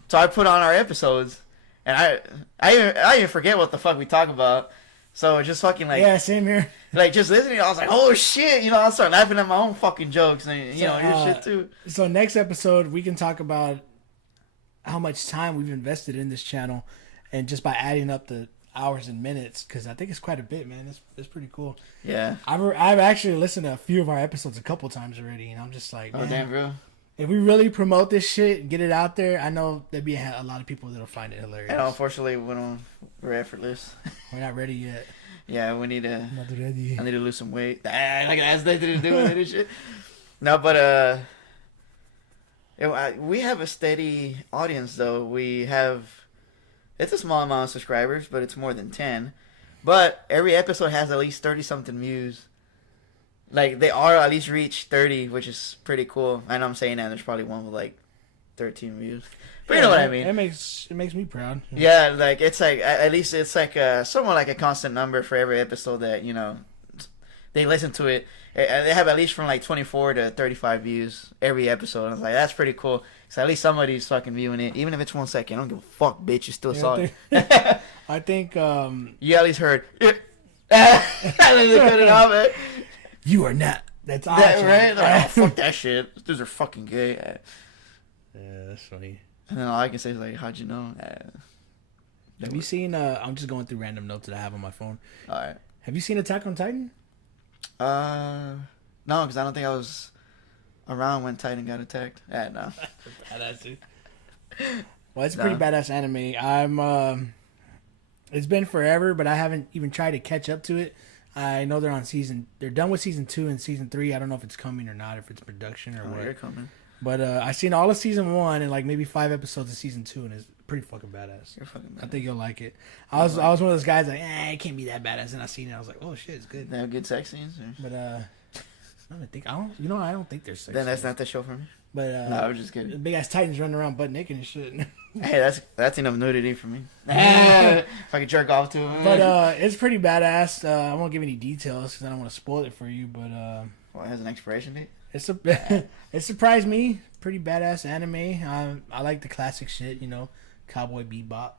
So I put on our episodes, and I even forget what the fuck we talk about. So just fucking like, yeah, same here. Like just listening, I was like, oh shit, I start laughing at my own fucking jokes and your shit too. So next episode we can talk about how much time we've invested in this channel, and just by adding up the hours and minutes, because I think it's quite a bit, man. It's pretty cool. Yeah. I've actually listened to a few of our episodes a couple times already, and I'm just like, man. Oh damn, bro. if we really promote this shit and get it out there, I know there'd be a lot of people that'll find it hilarious. And unfortunately, we're effortless. We're not ready yet. Yeah, we need to. Not ready. I need to lose some weight. Like that's nothing to do with it and shit. No, but we have a steady audience though. We have. It's a small amount of subscribers, but it's more than 10. But every episode has at least 30 something views. Like they are at least reach 30, which is pretty cool. I know I'm saying that there's probably one with like 13 views. But you know what I mean. It makes me proud. Yeah, like it's like at least it's like somewhat like a constant number for every episode that they listen to it. They have at least from like 24 to 35 views every episode. I was like, that's pretty cool. So at least somebody's fucking viewing it, even if it's 1 second. I don't give a fuck, bitch. You still saw it. I think you at least heard. At least they cut it off, man. You are not. That's awesome. Right? Like, oh, fuck that shit. These dudes are fucking gay. Yeah, that's funny. And then all I can say is like, how'd you know? Have you seen? I'm just going through random notes that I have on my phone. All right. Have you seen Attack on Titan? No, because I don't think I was around when Titan got attacked. No. Badass, dude. Well, it's a pretty badass anime. I'm. It's been forever, but I haven't even tried to catch up to it. I know they're done with season 2 and season 3. I don't know if it's coming or not, if it's production or what. They're coming. But I seen all of season 1 and like maybe 5 episodes of season 2, and it's pretty fucking badass. You're fucking badass. I think you'll like it. I was one of those guys like, it can't be that badass, and I seen it. I was like, oh shit, it's good. They have good sex scenes. Or? But I don't think there's sex. Then that's not the show for me. But no, I was just kidding. Big ass Titans running around butt naked and shit. Hey, that's enough nudity for me. If I could jerk off to him. But it's pretty badass. I won't give any details because I don't want to spoil it for you. But well, it has an expiration date. It surprised me. Pretty badass anime. I like the classic shit. Cowboy Bebop.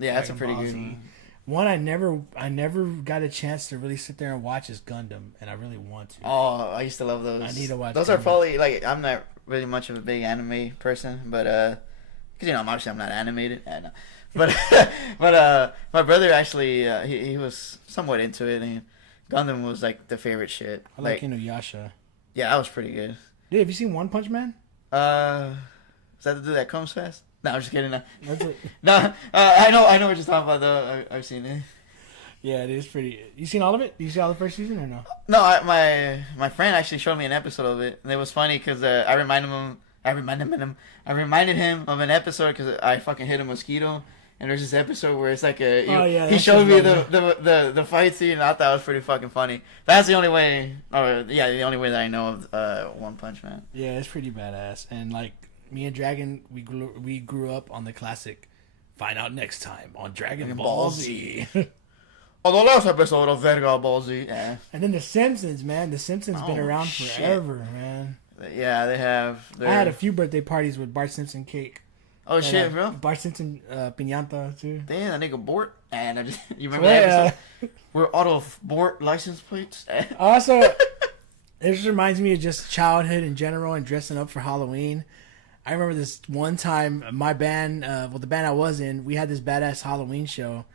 Yeah, that's a pretty good one. One I never got a chance to really sit there and watch is Gundam, and I really want to. Oh, I used to love those. I need to watch those. Gundam. Are probably like I'm not really much of a big anime person, but because obviously I'm not animated. No. But my brother actually he was somewhat into it, and Gundam was like the favorite shit. I like Inuyasha. Yeah, that was pretty good. Dude, have you seen One Punch Man? Is that the dude that comes fast? No, I'm just kidding. No, no. I know what you're talking about though. I've seen it. Yeah, it is pretty. You seen all of it? Did you see all the first season or no? No, my friend actually showed me an episode of it, and it was funny because I reminded him of an episode because I fucking hit a mosquito. And there's this episode where it's like he showed me the fight scene, and I thought it was pretty fucking funny. That's the only way, the only way that I know of One Punch Man. Yeah, it's pretty badass. And like me and Dragon, we grew up on the classic. Find out next time on Dragon Ball Z. On the last episode of Dragon Ball Z. Yeah. And then the Simpsons, man. The Simpsons been around forever, man. Yeah, they have. I had a few birthday parties with Bart Simpson cake. Oh shit, bro! Bart Simpson piñata too. Damn, that nigga Bort. And you remember that episode? We're out of Bort license plates. Also, it just reminds me of just childhood in general and dressing up for Halloween. I remember this one time, my band, the band I was in, we had this badass Halloween show,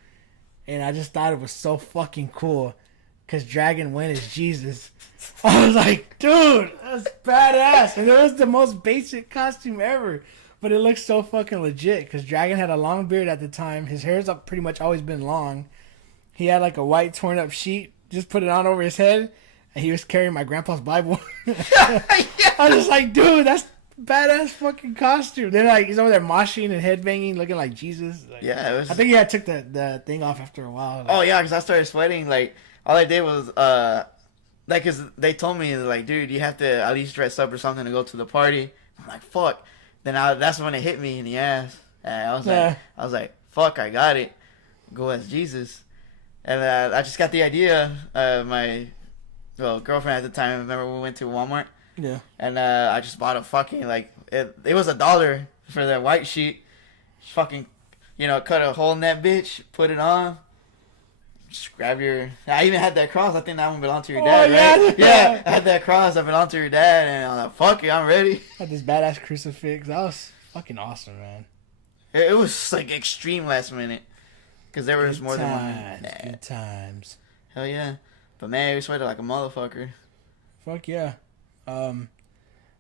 and I just thought it was so fucking cool, cause Dragon went as Jesus. I was like, dude, that's badass, and it was the most basic costume ever. But it looks so fucking legit because Dragon had a long beard at the time. His hair's pretty much always been long. He had like a white torn up sheet, just put it on over his head, and he was carrying my grandpa's Bible. I was just like, dude, that's badass fucking costume. Then like he's over there moshing and headbanging, looking like Jesus. Like, yeah, it was... I think he took the thing off after a while. Like, oh yeah, because I started sweating. Like all I did was like, cause they told me like, dude, you have to at least dress up or something to go to the party. I'm like, fuck. Then that's when it hit me in the ass. And I was like, fuck, I got it. Go as Jesus. And I just got the idea. My girlfriend at the time, remember we went to Walmart? Yeah. And I just bought a fucking, like, it was $1 for that white sheet. Fucking, cut a hole in that bitch, put it on. Just grab I even had that cross. I think that one belonged to your dad, right? Yeah, I had that cross. I belonged to your dad, and I'm like, fuck it, I'm ready. Had this badass crucifix. That was fucking awesome, man. It was like extreme last minute, because there was more than one. Good times. Hell yeah. But man, we sweated like a motherfucker. Fuck yeah.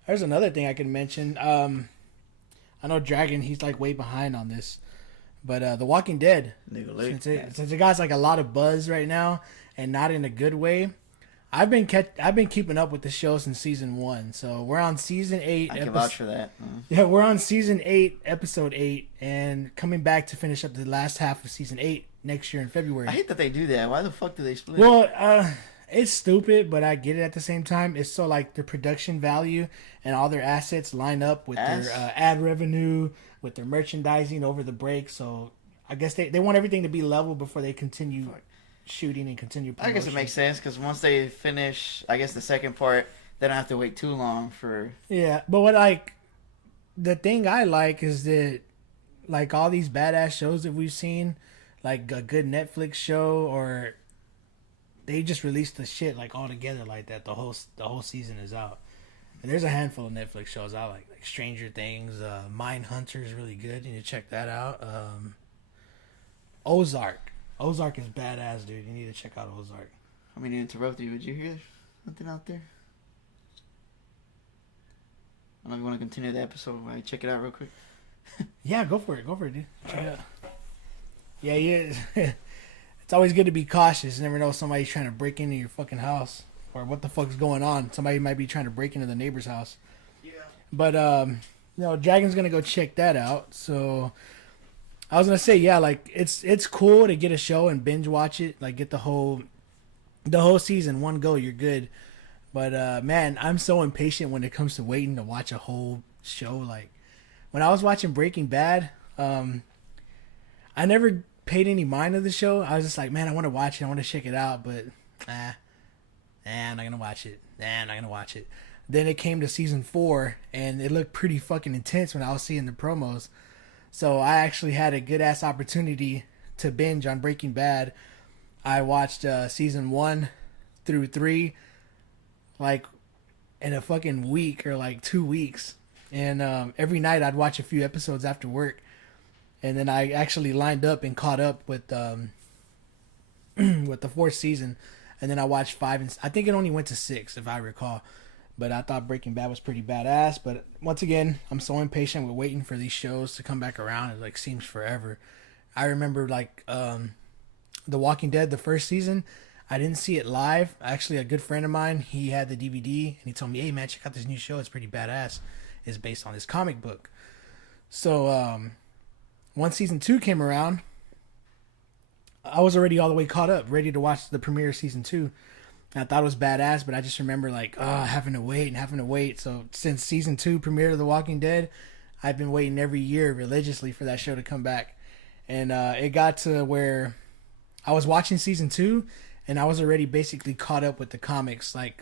There's another thing I can mention. I know Dragon, he's like way behind on this, but The Walking Dead. Nigga late. Since it got like a lot of buzz right now, and not in a good way. I've been keeping up with the show since season 1, so we're on season 8. I can vouch for that. Yeah, we're on season 8, episode 8, and coming back to finish up the last half of season 8 next year in February. I hate that they do that. Why the fuck do they split? Well, it's stupid, but I get it at the same time. It's so like their production value and all their assets line up with their ad revenue, with their merchandising over the break. So I guess they want everything to be level before they continue shooting and continue promotion. I guess it makes sense because once they finish, I guess the second part, they don't have to wait too long for. Yeah, but what like the thing I like is that like all these badass shows that we've seen, like a good Netflix show, or they just released the shit like all together like that. The whole season is out, and there's a handful of Netflix shows I like Stranger Things, Mindhunter is really good. You need to check that out. Ozark is badass, dude. You need to check out Ozark. I mean, to interrupt you, would you hear something out there? I don't know if you want to continue the episode while I check it out real quick. Yeah, go for it, dude. Check it out. Yeah. It's always good to be cautious. You never know if somebody's trying to break into your fucking house, or what the fuck's going on. Somebody might be trying to break into the neighbor's house. Yeah. But Dragon's gonna go check that out. So I was gonna say, yeah, like it's cool to get a show and binge watch it, like get the whole season one go. You're good. But man, I'm so impatient when it comes to waiting to watch a whole show. Like when I was watching Breaking Bad, I never paid any mind of the show. I was just like, man, I want to watch it. I want to check it out, but I'm not gonna watch it. I'm not gonna watch it. Then it came to season 4, and it looked pretty fucking intense when I was seeing the promos. So I actually had a good ass opportunity to binge on Breaking Bad. I watched season 1 through 3 like in a fucking week or like 2 weeks, and every night I'd watch a few episodes after work, and then I actually lined up and caught up with with the 4th season, and then I watched 5 and I think it only went to 6 if I recall. But I thought Breaking Bad was pretty badass. But once again, I'm so impatient with waiting for these shows to come back around. It like seems forever. I remember like The Walking Dead, the first season. I didn't see it live. Actually, a good friend of mine, he had the DVD, and he told me, "Hey man, check out this new show. It's pretty badass. It's based on this comic book." So once season 2 came around, I was already all the way caught up, ready to watch the premiere of season 2. I thought it was badass, but I just remember like having to wait. So since season 2 premiere of The Walking Dead, I've been waiting every year religiously for that show to come back. And it got to where I was watching season 2, and I was already basically caught up with the comics. Like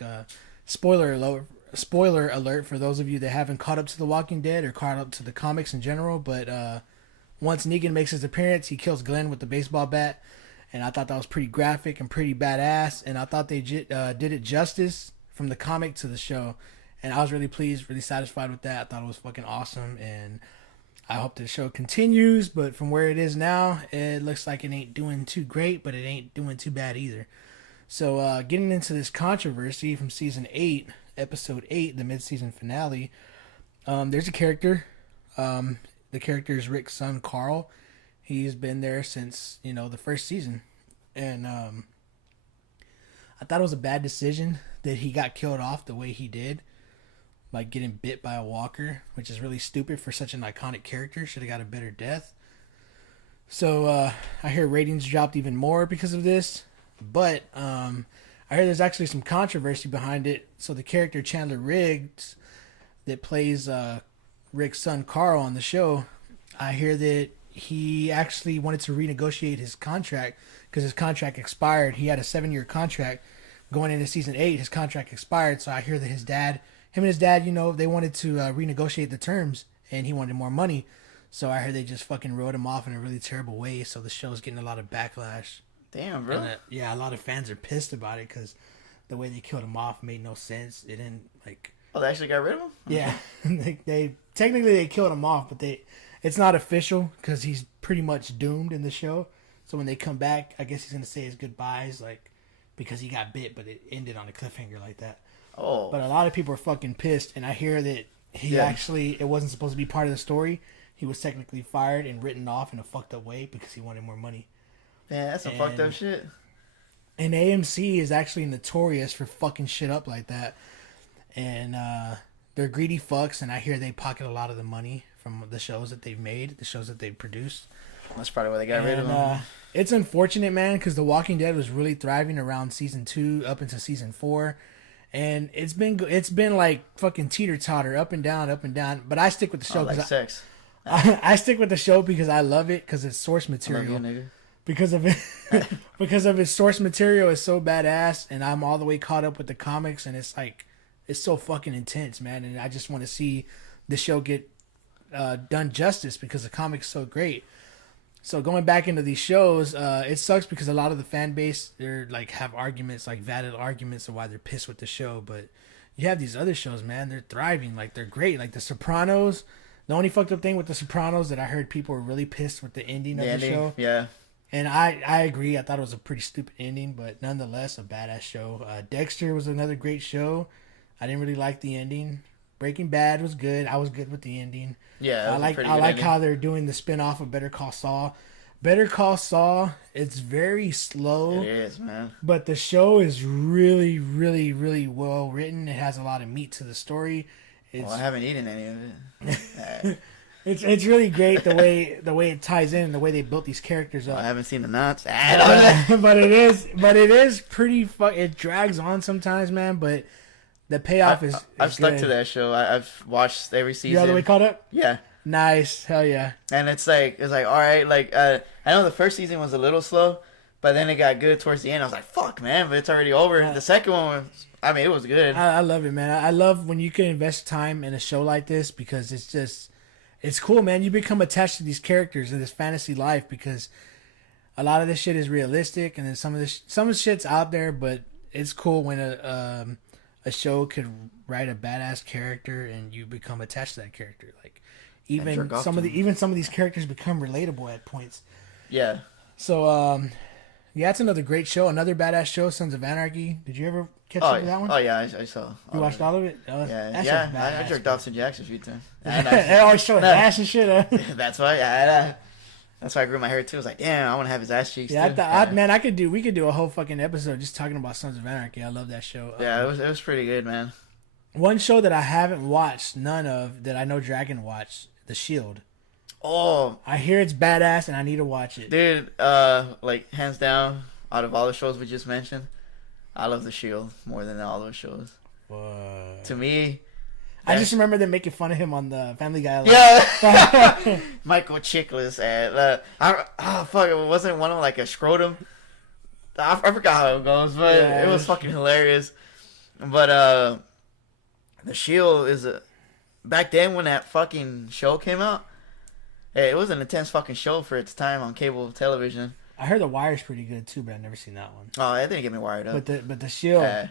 spoiler alert for those of you that haven't caught up to The Walking Dead or caught up to the comics in general. But once Negan makes his appearance, he kills Glenn with the baseball bat. And I thought that was pretty graphic and pretty badass. And I thought they did it justice from the comic to the show. And I was really pleased, really satisfied with that. I thought it was fucking awesome. And I hope the show continues. But from where it is now, it looks like it ain't doing too great, but it ain't doing too bad either. So getting into this controversy from season 8, episode 8, the mid-season finale, there's a character. The character is Rick's son, Carl. He's been there since, the first season. And I thought it was a bad decision that he got killed off the way he did. Like getting bit by a walker, which is really stupid for such an iconic character. Should have got a better death. So I hear ratings dropped even more because of this. But I hear there's actually some controversy behind it. So the character Chandler Riggs that plays Rick's son Carl on the show, I hear that he actually wanted to renegotiate his contract because his contract expired. He had a 7-year contract going into season 8. His contract expired. So I hear that him and his dad, they wanted to renegotiate the terms, and he wanted more money. So I heard they just fucking wrote him off in a really terrible way. So the show's getting a lot of backlash. Damn, bro. And, a lot of fans are pissed about it because the way they killed him off made no sense. It didn't like. Oh, they actually got rid of him? Yeah, they technically killed him off, but it's not official because he's pretty much doomed in the show. So when they come back, I guess he's gonna say his goodbyes, like because he got bit, but it ended on a cliffhanger like that. Oh. But a lot of people are fucking pissed, and I hear that he actually, it wasn't supposed to be part of the story. He was technically fired and written off in a fucked up way because he wanted more money. Yeah, that's some fucked up shit. And AMC is actually notorious for fucking shit up like that. And they're greedy fucks, and I hear they pocket a lot of the money from the shows that they've made, the shows that they've produced. That's probably why they got rid of him. It's unfortunate, man, because The Walking Dead was really thriving around season 2 up into season 4. And it's been like fucking teeter-totter, up and down, up and down. But I stick with the show. Like sex. I stick with the show because I love it, because it's source material. I love you, nigga. Because of it, because of its source material is so badass, and I'm all the way caught up with the comics, and it's like, it's so fucking intense, man. And I just want to see the show get done justice because the comic's so great. So going back into these shows, it sucks because a lot of the fan base, they're like have arguments, like valid arguments of why they're pissed with the show. But you have these other shows, man, they're thriving, like they're great, like The Sopranos. The only fucked up thing with The Sopranos that I heard people were really pissed with the ending of the show. Yeah. And I agree. I thought it was a pretty stupid ending, but nonetheless, a badass show. Dexter was another great show. I didn't really like the ending. Breaking Bad was good. I was good with the ending. Yeah, I like how they're doing the spinoff of Better Call Saul. Better Call Saul, it's very slow. It is, man. But the show is really, really, really well written. It has a lot of meat to the story. Well, I haven't eaten any of it. It's really great the way it ties in, the way they built these characters up. I haven't seen the knots. But it is pretty it drags on sometimes, man, but the payoff is I've stuck good. to that show. I've watched every season. You all the way caught up? Yeah. Nice. Hell yeah. And it's like all right, like I know the first season was a little slow, but then it got good towards the end. I was like, fuck, man, but it's already over. The second one was, I mean, it was good. I love it, man. I love when you can invest time in a show like this because it's cool, man. You become attached to these characters in this fantasy life because a lot of this shit is realistic, and then some of the shit's out there, but it's cool when a show could write a badass character and you become attached to that character. Like even some of these characters become relatable at points. Yeah. So yeah, it's another great show, another badass show, Sons of Anarchy. Did you ever catch up with that one? Oh yeah, I saw. You watched all of it? I jerked off to Jackson a few times. They always show his ass and shit. That's why. That's why I grew my hair too. I was like, damn, I want to have his ass cheeks. Yeah, too. man, we could do a whole fucking episode just talking about Sons of Anarchy. I love that show. Yeah, it was pretty good, man. One show that I haven't watched, none of, that I know Dragon watched, The Shield. Oh, I hear it's badass and I need to watch it. dude, like hands down, out of all the shows we just mentioned, I love The Shield more than all those shows. What? To me, I just remember them making fun of him on the Family Guy. Yeah, Michael Chiklis and fuck, it wasn't one of like a scrotum. I forgot how it goes, but it was fucking hilarious. But The Shield is back then when that fucking show came out. It was an intense fucking show for its time on cable television. I heard The Wire's pretty good too, but I've never seen that one. Oh, that didn't get me wired up. But the Shield, I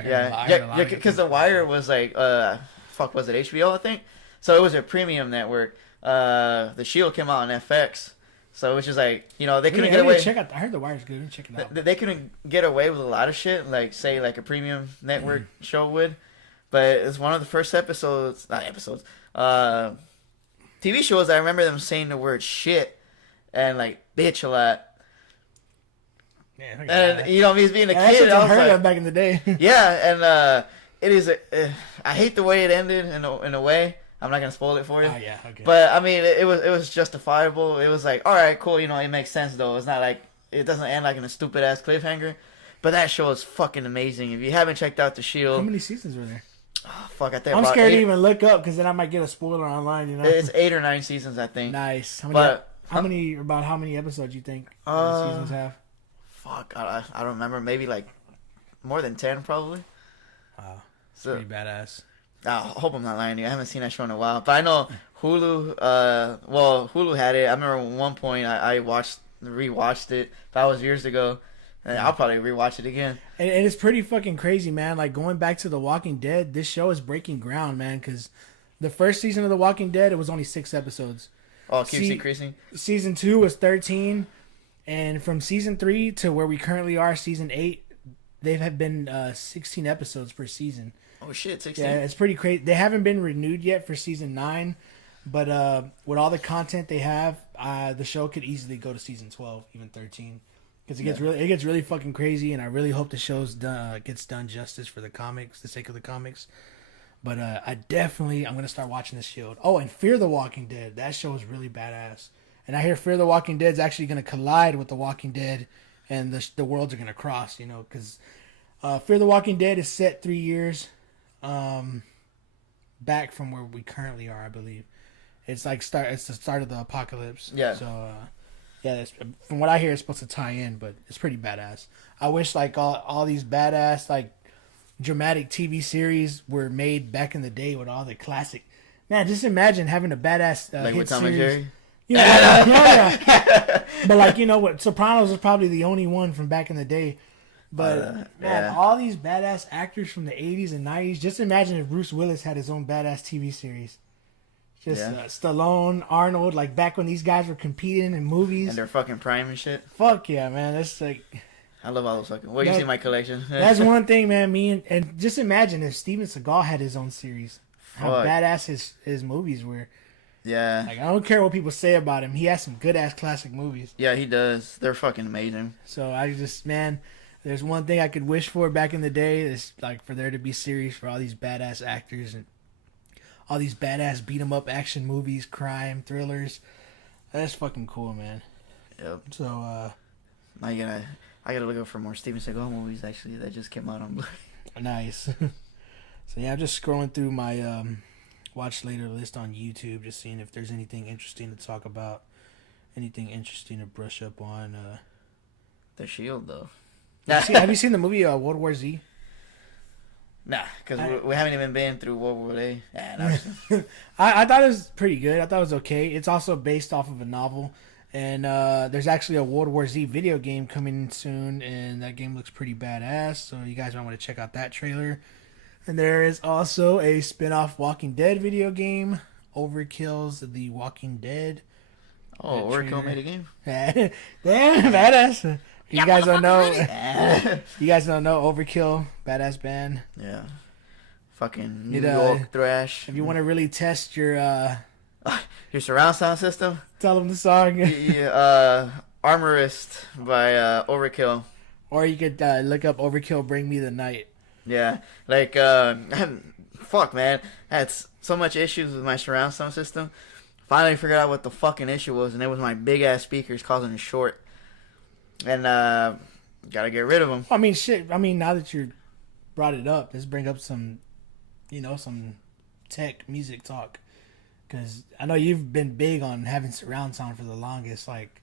heard a lot. Because The Wire was like, was it HBO? I think. So it was a premium network. The Shield came out on FX, so it was just like, you know, they couldn't get away. I heard The Wire's good. Check it out. They couldn't get away with a lot of shit, like say like a premium network show would. But it's one of the first TV shows. I remember them saying the word shit and like bitch a lot. Yeah, and you know, me as being a kid, I was heard like, that back in the day. yeah, and it is. I hate the way it ended in a way. I'm not gonna spoil it for you. Oh yeah, okay. But I mean, it was justifiable. It was like, all right, cool. You know, it makes sense though. It's not like it doesn't end like in a stupid ass cliffhanger. But that show is fucking amazing. If you haven't checked out The Shield, how many seasons were there? Oh, fuck, I think I'm scared to even look up because then I might get a spoiler online. You know, it's 8 or 9 seasons, I think. Nice. How many episodes you think the seasons have? Fuck, I don't remember. Maybe like more than 10, probably. Wow, so, pretty badass. I hope I'm not lying to you. I haven't seen that show in a while, but I know Hulu. Hulu had it. I remember at one point I rewatched it. That was years ago. And I'll probably rewatch it again. And it's pretty fucking crazy, man. Like going back to The Walking Dead, this show is breaking ground, man. Because the first season of The Walking Dead, it was only 6 episodes. Oh, it keeps increasing. Season 2 was 13, and from season 3 to where we currently are, season 8, they have been 16 episodes per season. Oh shit, 16. Yeah, it's pretty crazy. They haven't been renewed yet for season 9, but with all the content they have, the show could easily go to season 12, even 13, because it gets really fucking crazy. And I really hope the show's gets done justice for the comics, the sake of the comics. But I'm gonna start watching this show. Oh, and Fear the Walking Dead. That show is really badass. And I hear Fear the Walking Dead is actually gonna collide with the Walking Dead, and the worlds are gonna cross. You know, because Fear the Walking Dead is set 3 years back from where we currently are, I believe. It's like it's the start of the apocalypse. Yeah. So from what I hear, it's supposed to tie in, but it's pretty badass. I wish like all these badass like dramatic TV series were made back in the day with all the classic. Man, just imagine having a badass like hit with Tom series. and Jerry. Yeah. But like, you know what, Sopranos was probably the only one from back in the day. But man, all these badass actors from the 80s and 90s. Just imagine if Bruce Willis had his own badass TV series. Just Stallone, Arnold, like back when these guys were competing in movies. And they're fucking prime and shit. Fuck yeah, man. That's like... I love all those fucking... Well, you see my collection. That's one thing, man. And just imagine if Steven Seagal had his own series. How badass his movies were. Yeah. Like, I don't care what people say about him. He has some good-ass classic movies. Yeah, he does. They're fucking amazing. So I just... Man... There's one thing I could wish for back in the day is like for there to be series for all these badass actors and all these badass beat 'em up action movies, crime thrillers. That's fucking cool, man. Yep. So I gotta look up for more Steven Seagal movies actually that just came out on Blu-ray. Nice. So yeah, I'm just scrolling through my watch later list on YouTube, just seeing if there's anything interesting to talk about, anything interesting to brush up on. The Shield though. Have you seen the movie World War Z? Nah, because we haven't even been through World War A. I thought it was pretty good. I thought it was okay. It's also based off of a novel. And there's actually a World War Z video game coming soon. And that game looks pretty badass. So you guys might want to check out that trailer. And there is also a spin-off Walking Dead video game. Overkill's The Walking Dead. Oh, Overkill made a game? Damn, badass. You guys don't know. You guys don't know Overkill, badass band. Yeah, fucking New York thrash. If you want to really test your surround sound system, tell them the song. Armorist by Overkill. Or you could look up Overkill, Bring Me the Night. Yeah, like fuck, man, I had so much issues with my surround sound system. Finally figured out what the fucking issue was, and it was my big ass speakers causing a short. And gotta get rid of them. I mean, shit. I mean, now that you brought it up, let's bring up some, some tech music talk. Because I know you've been big on having surround sound for the longest. Like,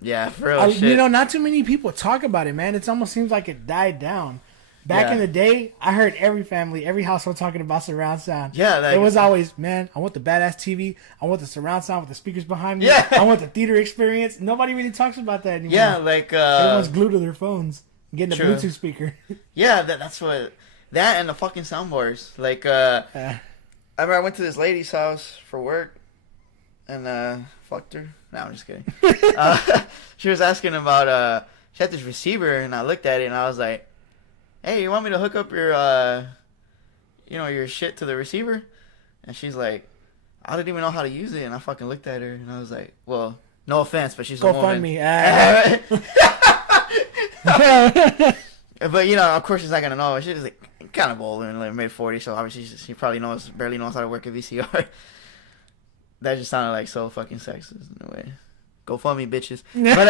yeah, for real shit. Not too many people talk about it, man. It almost seems like it died down. Back in the day, I heard every household talking about surround sound. Yeah, it was always, man, I want the badass TV. I want the surround sound with the speakers behind me. Yeah. I want the theater experience. Nobody really talks about that anymore. Yeah, like everyone's glued to their phones, getting a Bluetooth speaker. Yeah, that's what and the fucking soundbars. Like, I remember I went to this lady's house for work, and fucked her. No, I'm just kidding. She was asking about she had this receiver, and I looked at it, and I was like, hey, you want me to hook up your, your shit to the receiver? And she's like, I didn't even know how to use it. And I fucking looked at her, and I was like, well, no offense, but she's a woman. GoFundMe. But, of course she's not going to know. She's like kind of old and like mid-40s, so obviously she probably barely knows how to work a VCR. That just sounded like so fucking sexist in a way. GoFundMe, bitches. But,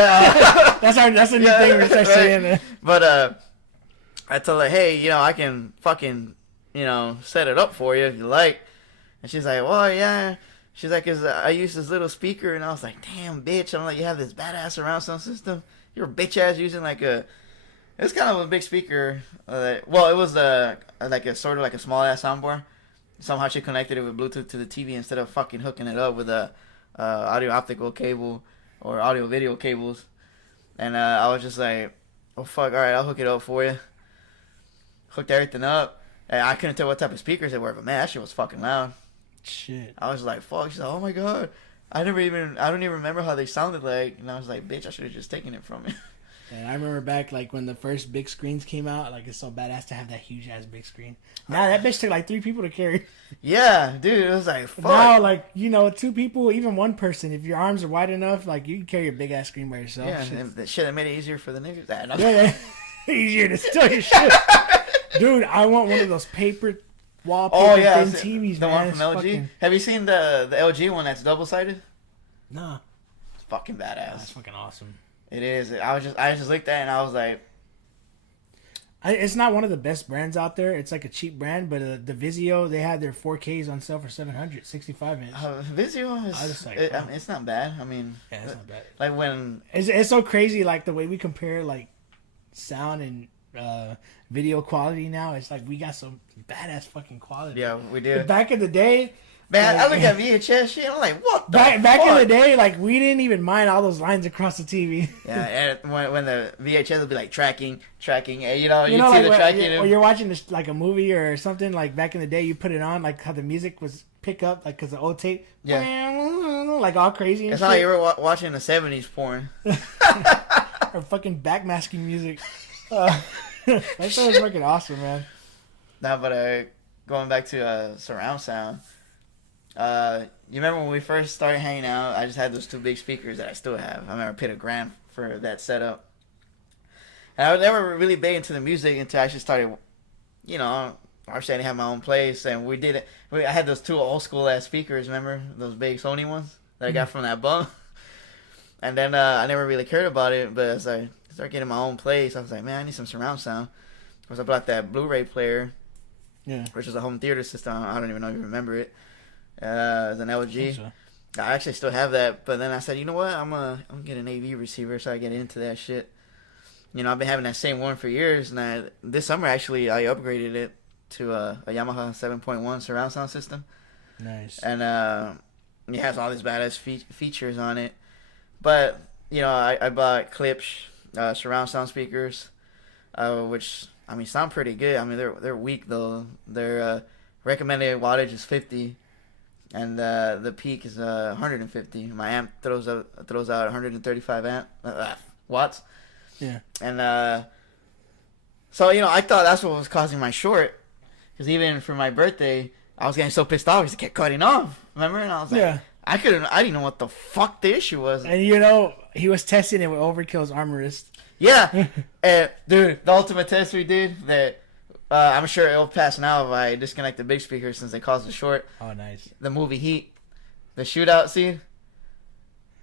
that's a new thing we're start saying. But, I told her, hey, I can fucking, set it up for you if you like. And she's like, well, yeah. She's like, 'cause I use this little speaker. And I was like, damn, bitch. I'm like, you have this badass surround sound system? You're a bitch ass using it's kind of a big speaker. It was like a sort of like a small ass soundbar. Somehow she connected it with Bluetooth to the TV instead of fucking hooking it up with a audio optical cable or audio video cables. And I was just like, oh, fuck, all right, I'll hook it up for you. Hooked everything up. And I couldn't tell what type of speakers they were, but man, that shit was fucking loud. Shit. I was like, fuck. She's like, oh my god. I don't even remember how they sounded like. And I was like, bitch, I should have just taken it from you. And I remember back like when the first big screens came out, like it's so badass to have that huge ass big screen. Now that bitch took like 3 people to carry. Yeah, dude, it was like fuck. Now like 2 people, even 1 person, if your arms are wide enough, like you can carry a big ass screen by yourself. Yeah, and that shit that made it easier for the niggas. Yeah. Easier to steal your shit. Dude, I want one of those paper wallpaper thin TVs, the man. one from LG. Fucking... Have you seen the LG one that's double sided? Nah. It's fucking badass. That's fucking awesome. It is. I just looked at it and I was like, it's not one of the best brands out there. It's like a cheap brand, but the Vizio, they had their 4Ks on sale for 700, 65 inch. Vizio is. I mean, it's not bad. I mean, yeah, it's not bad. Like when it's so crazy, like the way we compare like sound and video quality now. It's like we got some badass fucking quality. Yeah, we did. But back in the day. Man, like, I look at VHS shit. I'm like, what the back in the day, like we didn't even mind all those lines across the TV. Yeah, and when the VHS would be like tracking, and you see like the tracking. or you're watching this, like a movie or something. Like back in the day, you put it on, like how the music was pick up, like because the old tape, like all crazy. And it's shit. not like you were watching the '70s porn or fucking backmasking music. That shit was fucking awesome, man. No, but going back to surround sound. You remember when we first started hanging out? I just had those 2 big speakers that I still have. I remember I paid $1,000 for that setup. And I was never really big into the music until I actually started, I started to have my own place, and we did it. I had those 2 old school ass speakers. Remember those big Sony ones that I got from that bum? And then I never really cared about it, but as I started getting my own place, I was like, man, I need some surround sound. Because I bought that Blu-ray player, which is a home theater system. I don't even know if you remember it. As an LG. So. I actually still have that, but then I said, you know what? I'm gonna get an AV receiver so I get into that shit. I've been having that same one for years, and this summer actually I upgraded it to a Yamaha 7.1 surround sound system. Nice. And it has all these badass features on it. But I bought Klipsch surround sound speakers, which sound pretty good. I mean they're weak though. Their recommended wattage is 50. And the peak is 150. My amp throws out 135 watts. Yeah. And so I thought that's what was causing my short, because even for my birthday, I was getting so pissed off because it kept cutting off. Remember? And I was like, I didn't know what the fuck the issue was. And he was testing it with Overkill's Armorist. Yeah, and dude, the ultimate test we did that. I'm sure it'll pass now if I disconnect the big speaker since they caused a short. Oh, nice. The movie Heat. The shootout scene.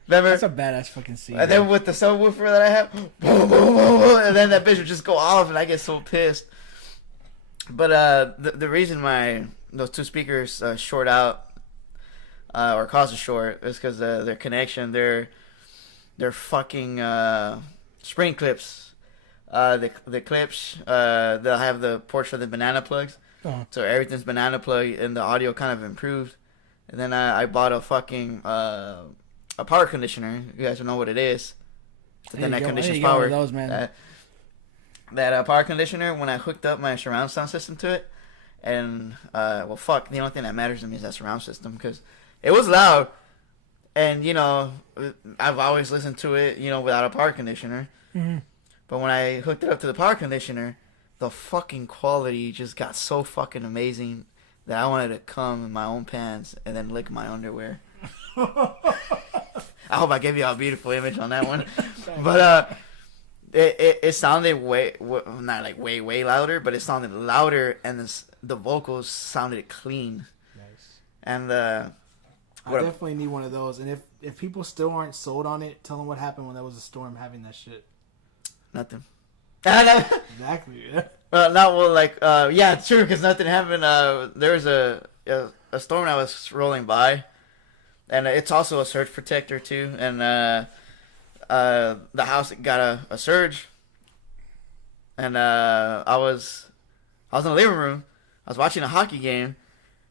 Remember? That's a badass fucking scene. And then with the subwoofer that I have, boom, boom, boom, boom, and then that bitch would just go off and I get so pissed. But the reason those 2 speakers short out or cause a short is because their connection, their fucking spring clips. The clips, they'll have the ports for the banana plugs. So everything's banana plug, and the audio kind of improved. And then I bought a fucking a power conditioner. You guys know what it is. But then that conditions power. Those, man. That power conditioner, when I hooked up my surround sound system to it, and the only thing that matters to me is that surround system, because it was loud, and I've always listened to it without a power conditioner. Mm-hmm. But when I hooked it up to the power conditioner, the fucking quality just got so fucking amazing that I wanted to come in my own pants and then lick my underwear. I hope I gave you a beautiful image on that one. But it sounded not like way louder, but it sounded louder, and the vocals sounded clean. Nice. And I definitely need one of those. And if people still aren't sold on it, tell them what happened when there was a storm having that shit. Nothing. Exactly. Yeah. Yeah, it's true, because nothing happened. There was a storm that was rolling by, and it's also a surge protector too. And the house got a surge, and I was in the living room. I was watching a hockey game,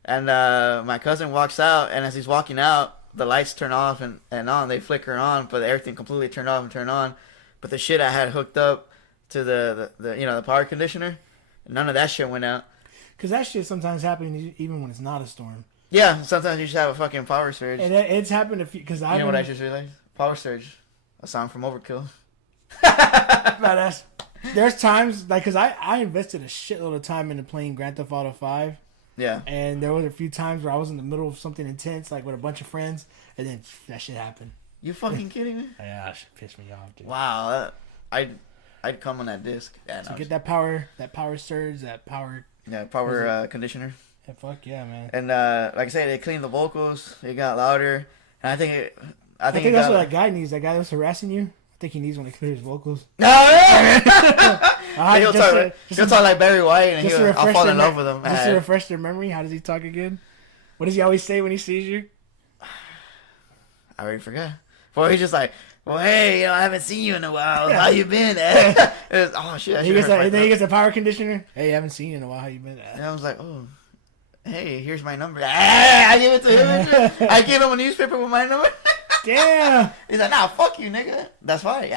and my cousin walks out, and as he's walking out, the lights turn off and on. They flicker on, but everything completely turned off and turned on. But the shit I had hooked up to the power conditioner, none of that shit went out. Because that shit sometimes happens even when it's not a storm. Yeah, sometimes you just have a fucking power surge. And it's happened a few. Because what I just realized? Power surge, a song from Overkill. Badass. There's times like, cause I invested a shitload of time into playing Grand Theft Auto 5. Yeah. And there was a few times where I was in the middle of something intense, like with a bunch of friends, and then that shit happened. You fucking kidding me? Yeah, that shit pissed me off, dude. Wow. I'd come on that disc. Yeah, To get that power surge, that power. Yeah, power conditioner. Yeah, fuck yeah, man. And like I said, they cleaned the vocals. It got louder. And I think that's what that guy needs. That guy that was harassing you. I think he needs one to clear his vocals. No, he'll talk like Barry White, and I'll fall in love with him. Just to refresh their memory, how does he talk again? What does he always say when he sees you? I already forgot. Well, he's just like, well, hey, I haven't seen you in a while. How you been? Oh shit! He gets a power conditioner. Hey, I haven't seen you in a while. How you been? And I was like, oh, hey, here's my number. I gave it to him. I gave him a newspaper with my number. Damn. He's like, nah, fuck you, nigga. That's fine.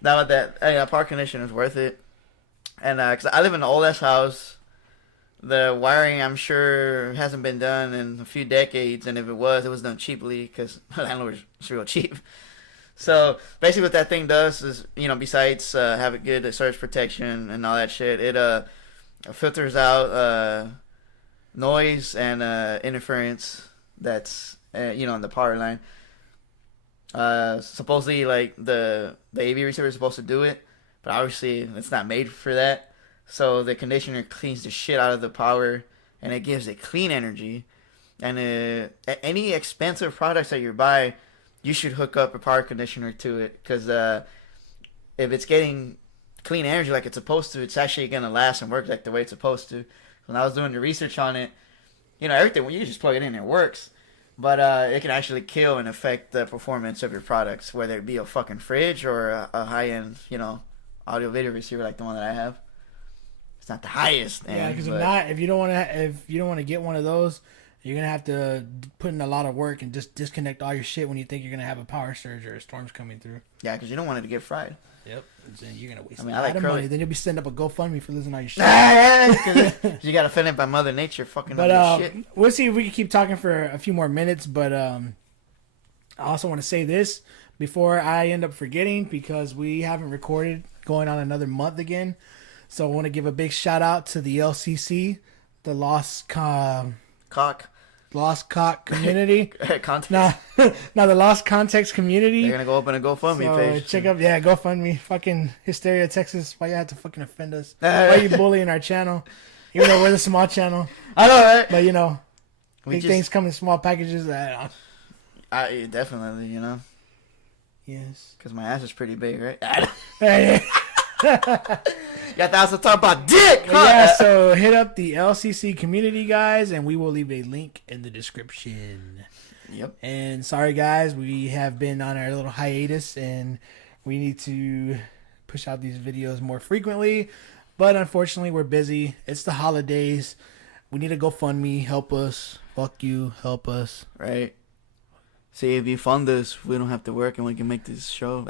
Now that power conditioner is worth it. And cause I live in an old ass house. The wiring, I'm sure, hasn't been done in a few decades, and if it was done cheaply because landlords are real cheap. So basically, what that thing does is, besides having good surge protection and all that shit, it filters out noise and interference that's on the power line. Supposedly, like the AV receiver is supposed to do it, but obviously it's not made for that. So the conditioner cleans the shit out of the power, and it gives it clean energy. And any expensive products that you buy, you should hook up a power conditioner to it, because if it's getting clean energy like it's supposed to, it's actually gonna last and work like the way it's supposed to. When I was doing the research on it, everything, when you just plug it in, it works. But it can actually kill and affect the performance of your products, whether it be a fucking fridge or a high-end, audio video receiver like the one that I have. It's not the highest. Yeah, because if you don't want to get one of those, you're gonna have to put in a lot of work and just disconnect all your shit when you think you're gonna have a power surge or a storm's coming through. Yeah, because you don't want it to get fried. Yep. Then you're gonna waste a lot of money. Then you'll be setting up a GoFundMe for losing all your shit. You gotta fend it by Mother Nature, fucking. But shit. We'll see if we can keep talking for a few more minutes. But I also want to say this before I end up forgetting, because we haven't recorded going on another month again. So I want to give a big shout out to the LCC, the Lost Cock community. Context. Now the Lost Context community. They're gonna go open a GoFundMe page. Check up, GoFundMe. Fucking Hysteria, Texas. Why you have to fucking offend us? Why are you bullying our channel? Even though we're the small channel. I know, right? But big things come in small packages. I definitely, Yes. Because my ass is pretty big, right? Yeah, that's to talk about dick. Huh? Yeah, so hit up the LCC community, guys, and we will leave a link in the description. Yep. And sorry, guys, we have been on our little hiatus, and we need to push out these videos more frequently. But unfortunately, we're busy. It's the holidays. We need a GoFundMe. Help us. Fuck you. Help us. Right. See, if you fund us, we don't have to work, and we can make this show.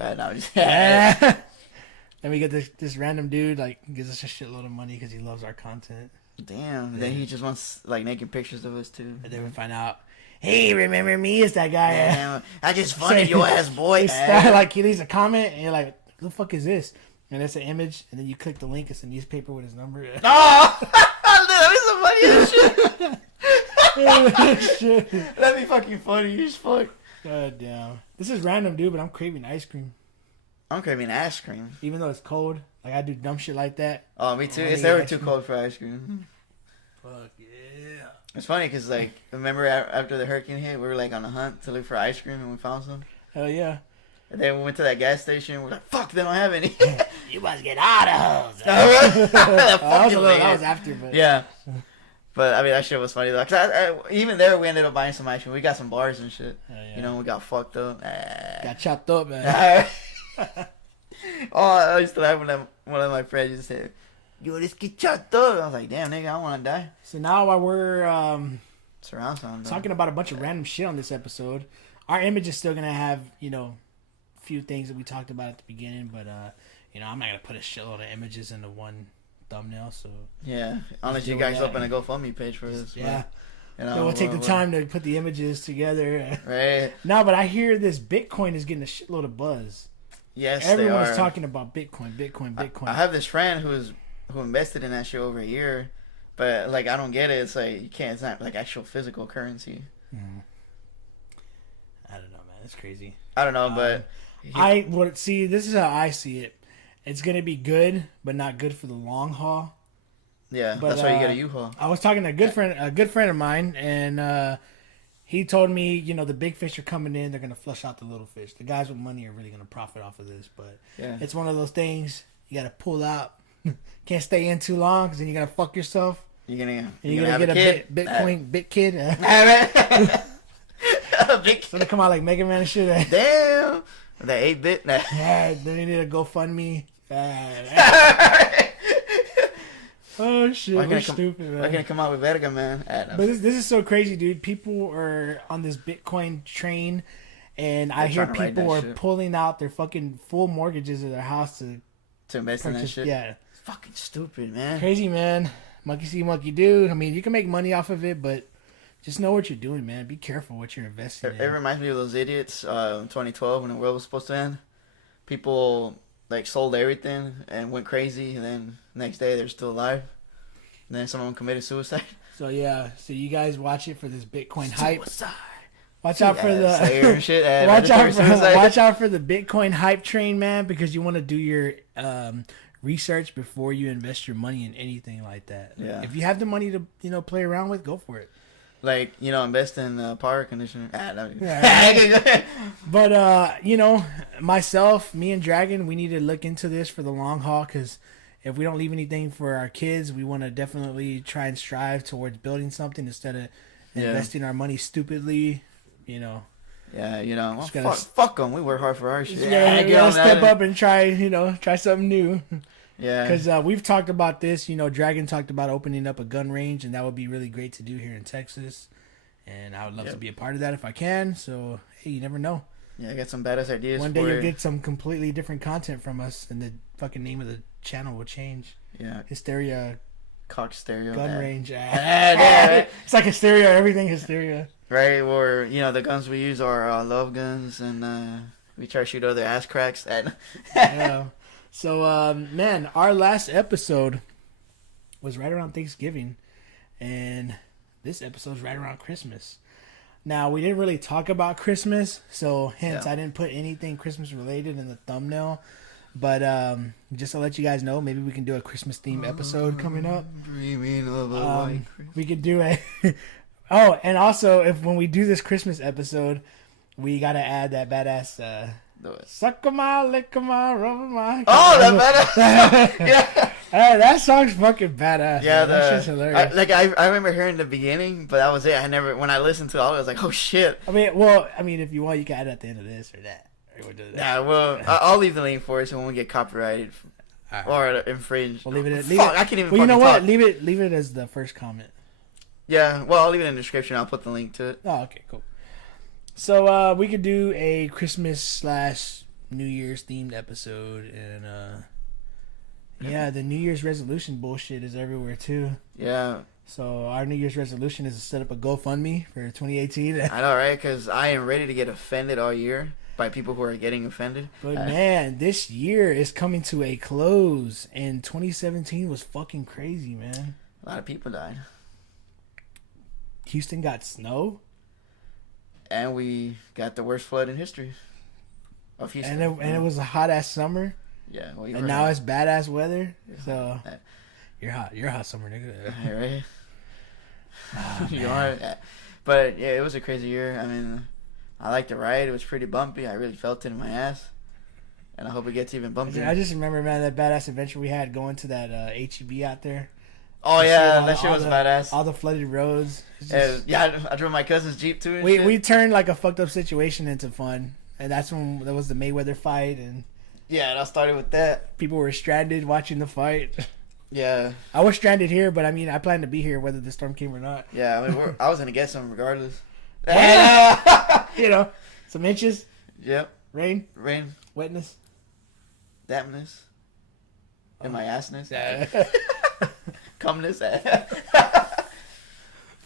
And we get this random dude, gives us a shitload of money because he loves our content. Damn. Then he just wants, naked pictures of us, too. And then we find out, hey, remember me? It's that guy. Damn, I just funded your ass, boy. He leaves a comment, and you're like, who the fuck is this? And it's an image, and then you click the link. It's a newspaper with his number. Oh! That is so funny as shit. That'd be fucking funny as fuck. God damn. This is random, dude, but I'm craving ice cream. I'm craving ice cream. Even though it's cold. I do dumb shit like that. Oh, me too. It's never too cold for ice cream. Fuck yeah. It's funny because, remember after the hurricane hit, we were, on a hunt to look for ice cream, and we found some? Hell yeah. And then we went to that gas station, we're like, fuck, they don't have any. You must get out of those. that was after, but... Yeah. But, that shit was funny, though. Cause even there, we ended up buying some ice cream. We got some bars and shit. Yeah. We got fucked up. Got chopped up, man. I used to have one of my friends used to say, yo, let's get chopped up. I was like, damn, nigga, I want to die. So now while we're surround sound, talking about a bunch of random shit on this episode, our image is still going to have, a few things that we talked about at the beginning, but, I'm not going to put a shitload of images into one thumbnail, so... Yeah, unless you guys open a GoFundMe page for this. Yeah. We'll take the time to put the images together. Right. No, but I hear this Bitcoin is getting a shitload of buzz. Yes, Everyone's they are. talking about Bitcoin. I have this friend who invested in that shit over a year, but like I don't get it. It's like you can't. It's not like actual physical currency. I don't know, man. It's crazy. I don't know, but I would see. This is how I see it. It's gonna be good, but not good for the long haul. yeah, But, that's why you get a U-Haul. I was talking to a good friend of mine, and he told me, the big fish are coming in. They're gonna flush out the little fish. The guys with money are really gonna profit off of this. But Yeah. it's one of those things you gotta pull out. Can't stay in too long because then you're gonna fuck yourself. You're gonna You're gonna have get a kid. Bit kid. A big It's gonna come out like Mega Man and shit. Damn. The 8-bit. Yeah, then you need a GoFundMe. Oh shit, we're stupid, man. We're gonna come out with Verga, man. But this is so crazy, dude. People are on this Bitcoin train, and I hear trying to ride people that are shit. pulling out their fucking full mortgages of their house to invest in that purchase. shit. Yeah, It's fucking stupid, man. crazy, man. Monkey see, monkey do. I mean, you can make money off of it, but just know what you're doing, man. Be careful what you're investing It in. reminds me of those idiots in 2012 when the world was supposed to end. People like sold everything and went crazy, and then next day they're still alive. And then someone committed suicide. So yeah, so you guys watch it for this Bitcoin hype. Suicide. Watch out for Slayer and the shit. watch out for the Bitcoin hype train, man, because you want to do your research before you invest your money in anything like that. Yeah. If you have the money to play around with, go for it. Like, invest in power conditioner. Yeah. But myself, me and Dragon, we need to look into this for the long haul, because if we don't leave anything for our kids, we want to definitely try and strive towards building something instead of investing our money stupidly. Yeah, well, Just gotta- fuck them. We work hard for our shit. You gotta step up and try something new. Yeah. Because we've talked about this. Dragon talked about opening up a gun range, and that would be really great to do here in Texas. And I would love to be a part of that if I can. So, hey, you never know. Yeah, I got some badass ideas. One day you'll get some completely different content from us, and the fucking name of the channel will change. Yeah. Hysteria Cock stereo. Gun ad. Range. Yeah. It's like Hysteria, everything Hysteria. Right, or the guns we use are love guns, and we try to shoot other ass cracks. Yeah. So, man, our last episode was right around Thanksgiving, and this episode's right around Christmas. Now, we didn't really talk about Christmas, so hence I didn't put anything Christmas related in the thumbnail. But just to let you guys know, maybe we can do a Christmas themed episode coming up. Dreaming of a white Christmas. We could do a oh, and also when we do this Christmas episode, we gotta add that badass suck 'em out, lick 'em out, rub 'em out. Oh, that badass! Yeah, That song's fucking badass. yeah. Man. That shit's hilarious. I remember hearing the beginning, but that was it. When I listened to it, I was like, oh shit. I mean, if you want, you can add it at the end of this or that. Or we'll do that. Yeah, well, I'll leave the link for it so we won't get copyrighted or infringed. We'll leave it. I can't even. Well, you know fucking what? talk. Leave it as the first comment. Yeah, well, I'll leave it in the description. I'll put the link to it. Oh, okay, cool. So we could do a Christmas / New Year's themed episode, and yeah, the New Year's resolution bullshit is everywhere too. Yeah, So our New Year's resolution is to set up a GoFundMe for 2018. I know, right? Because I am ready to get offended all year by people who are getting offended. But man, this year is coming to a close, and 2017 was fucking crazy, man. A lot of people died. Houston got snow, And we got the worst flood in history of Houston. and it was a hot ass summer, Yeah, well, you and were now hot. it's badass weather. So Yeah. you're a hot summer nigga. Right? Oh, You man. are. But yeah, it was a crazy year. I mean, I liked the ride. It was pretty bumpy. I really felt it in my ass. And I hope it gets even bumpier. I just remember, man, that badass adventure we had going to that HEB out there. Oh You see yeah, all- that shit all was the- badass. All the flooded roads. It's just- Yeah, I drove my cousin's Jeep too. And we shit. turned like a fucked up situation into fun, and that's when there was the Mayweather fight, and Yeah, and I started with that. people were stranded watching the fight. Yeah, I was stranded here, but I mean, I planned to be here whether the storm came or not. yeah. I mean, I was gonna get some regardless. You know, some inches, Yep. rain, Rain, wetness. dampness, and my assness, Yeah. cumness,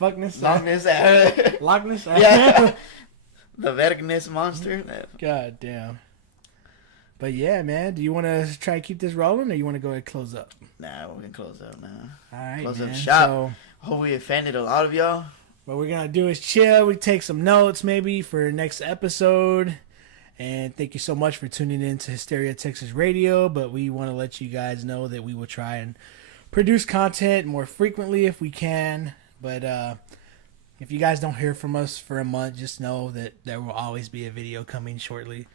Fuckness. longness, Lockness. yeah. The vergness monster. God damn. But yeah, man, do you want to try to keep this rolling, or you want to go ahead and close up? Nah, we're gonna close up now. All right, Close man. up shop. So, Hope we offended a lot of y'all. what we're gonna do is chill. We take some notes maybe for next episode. And thank you so much for tuning in to Hysteria Texas Radio. But we want to let you guys know that we will try and produce content more frequently if we can. But if you guys don't hear from us for a month, just know that there will always be a video coming shortly,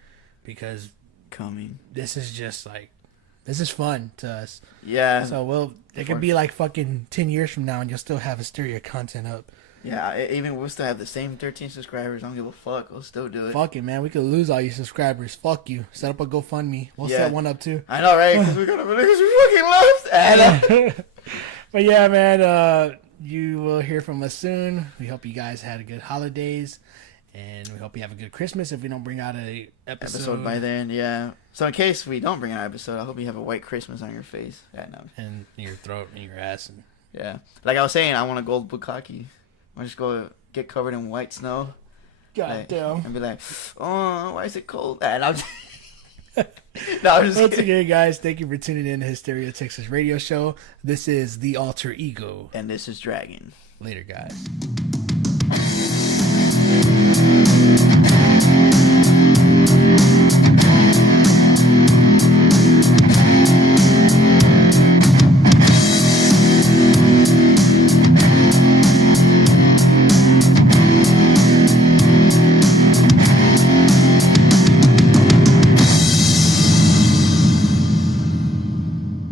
because this is just like, this is fun to us. Yeah. So it could be like fucking 10 years from now and you'll still have Hysteria content up. Yeah, even we'll still have the same 13 subscribers. I don't give a fuck. We'll still do it. Fuck it, man. We could lose all your subscribers. Fuck you. Set up a GoFundMe. We'll set one up too. I know, right? Because we're gonna be fucking lost. But yeah, man. You will hear from us soon. We hope you guys had a good holidays, and we hope you have a good Christmas. If we don't bring out a episode by then, yeah. So in case we don't bring out an episode, I hope you have a white Christmas on your face. Yeah, no. And your throat and your ass. And yeah, like I was saying, I want a gold bukkake. I'll just go get covered in white snow. God damn. And be like, oh, why is it cold? And I'm just... No, I'm just Once kidding. again, guys, thank you for tuning in to Hysteria Texas Radio Show. This is The Alter Ego. And this is Dragon. Later, guys.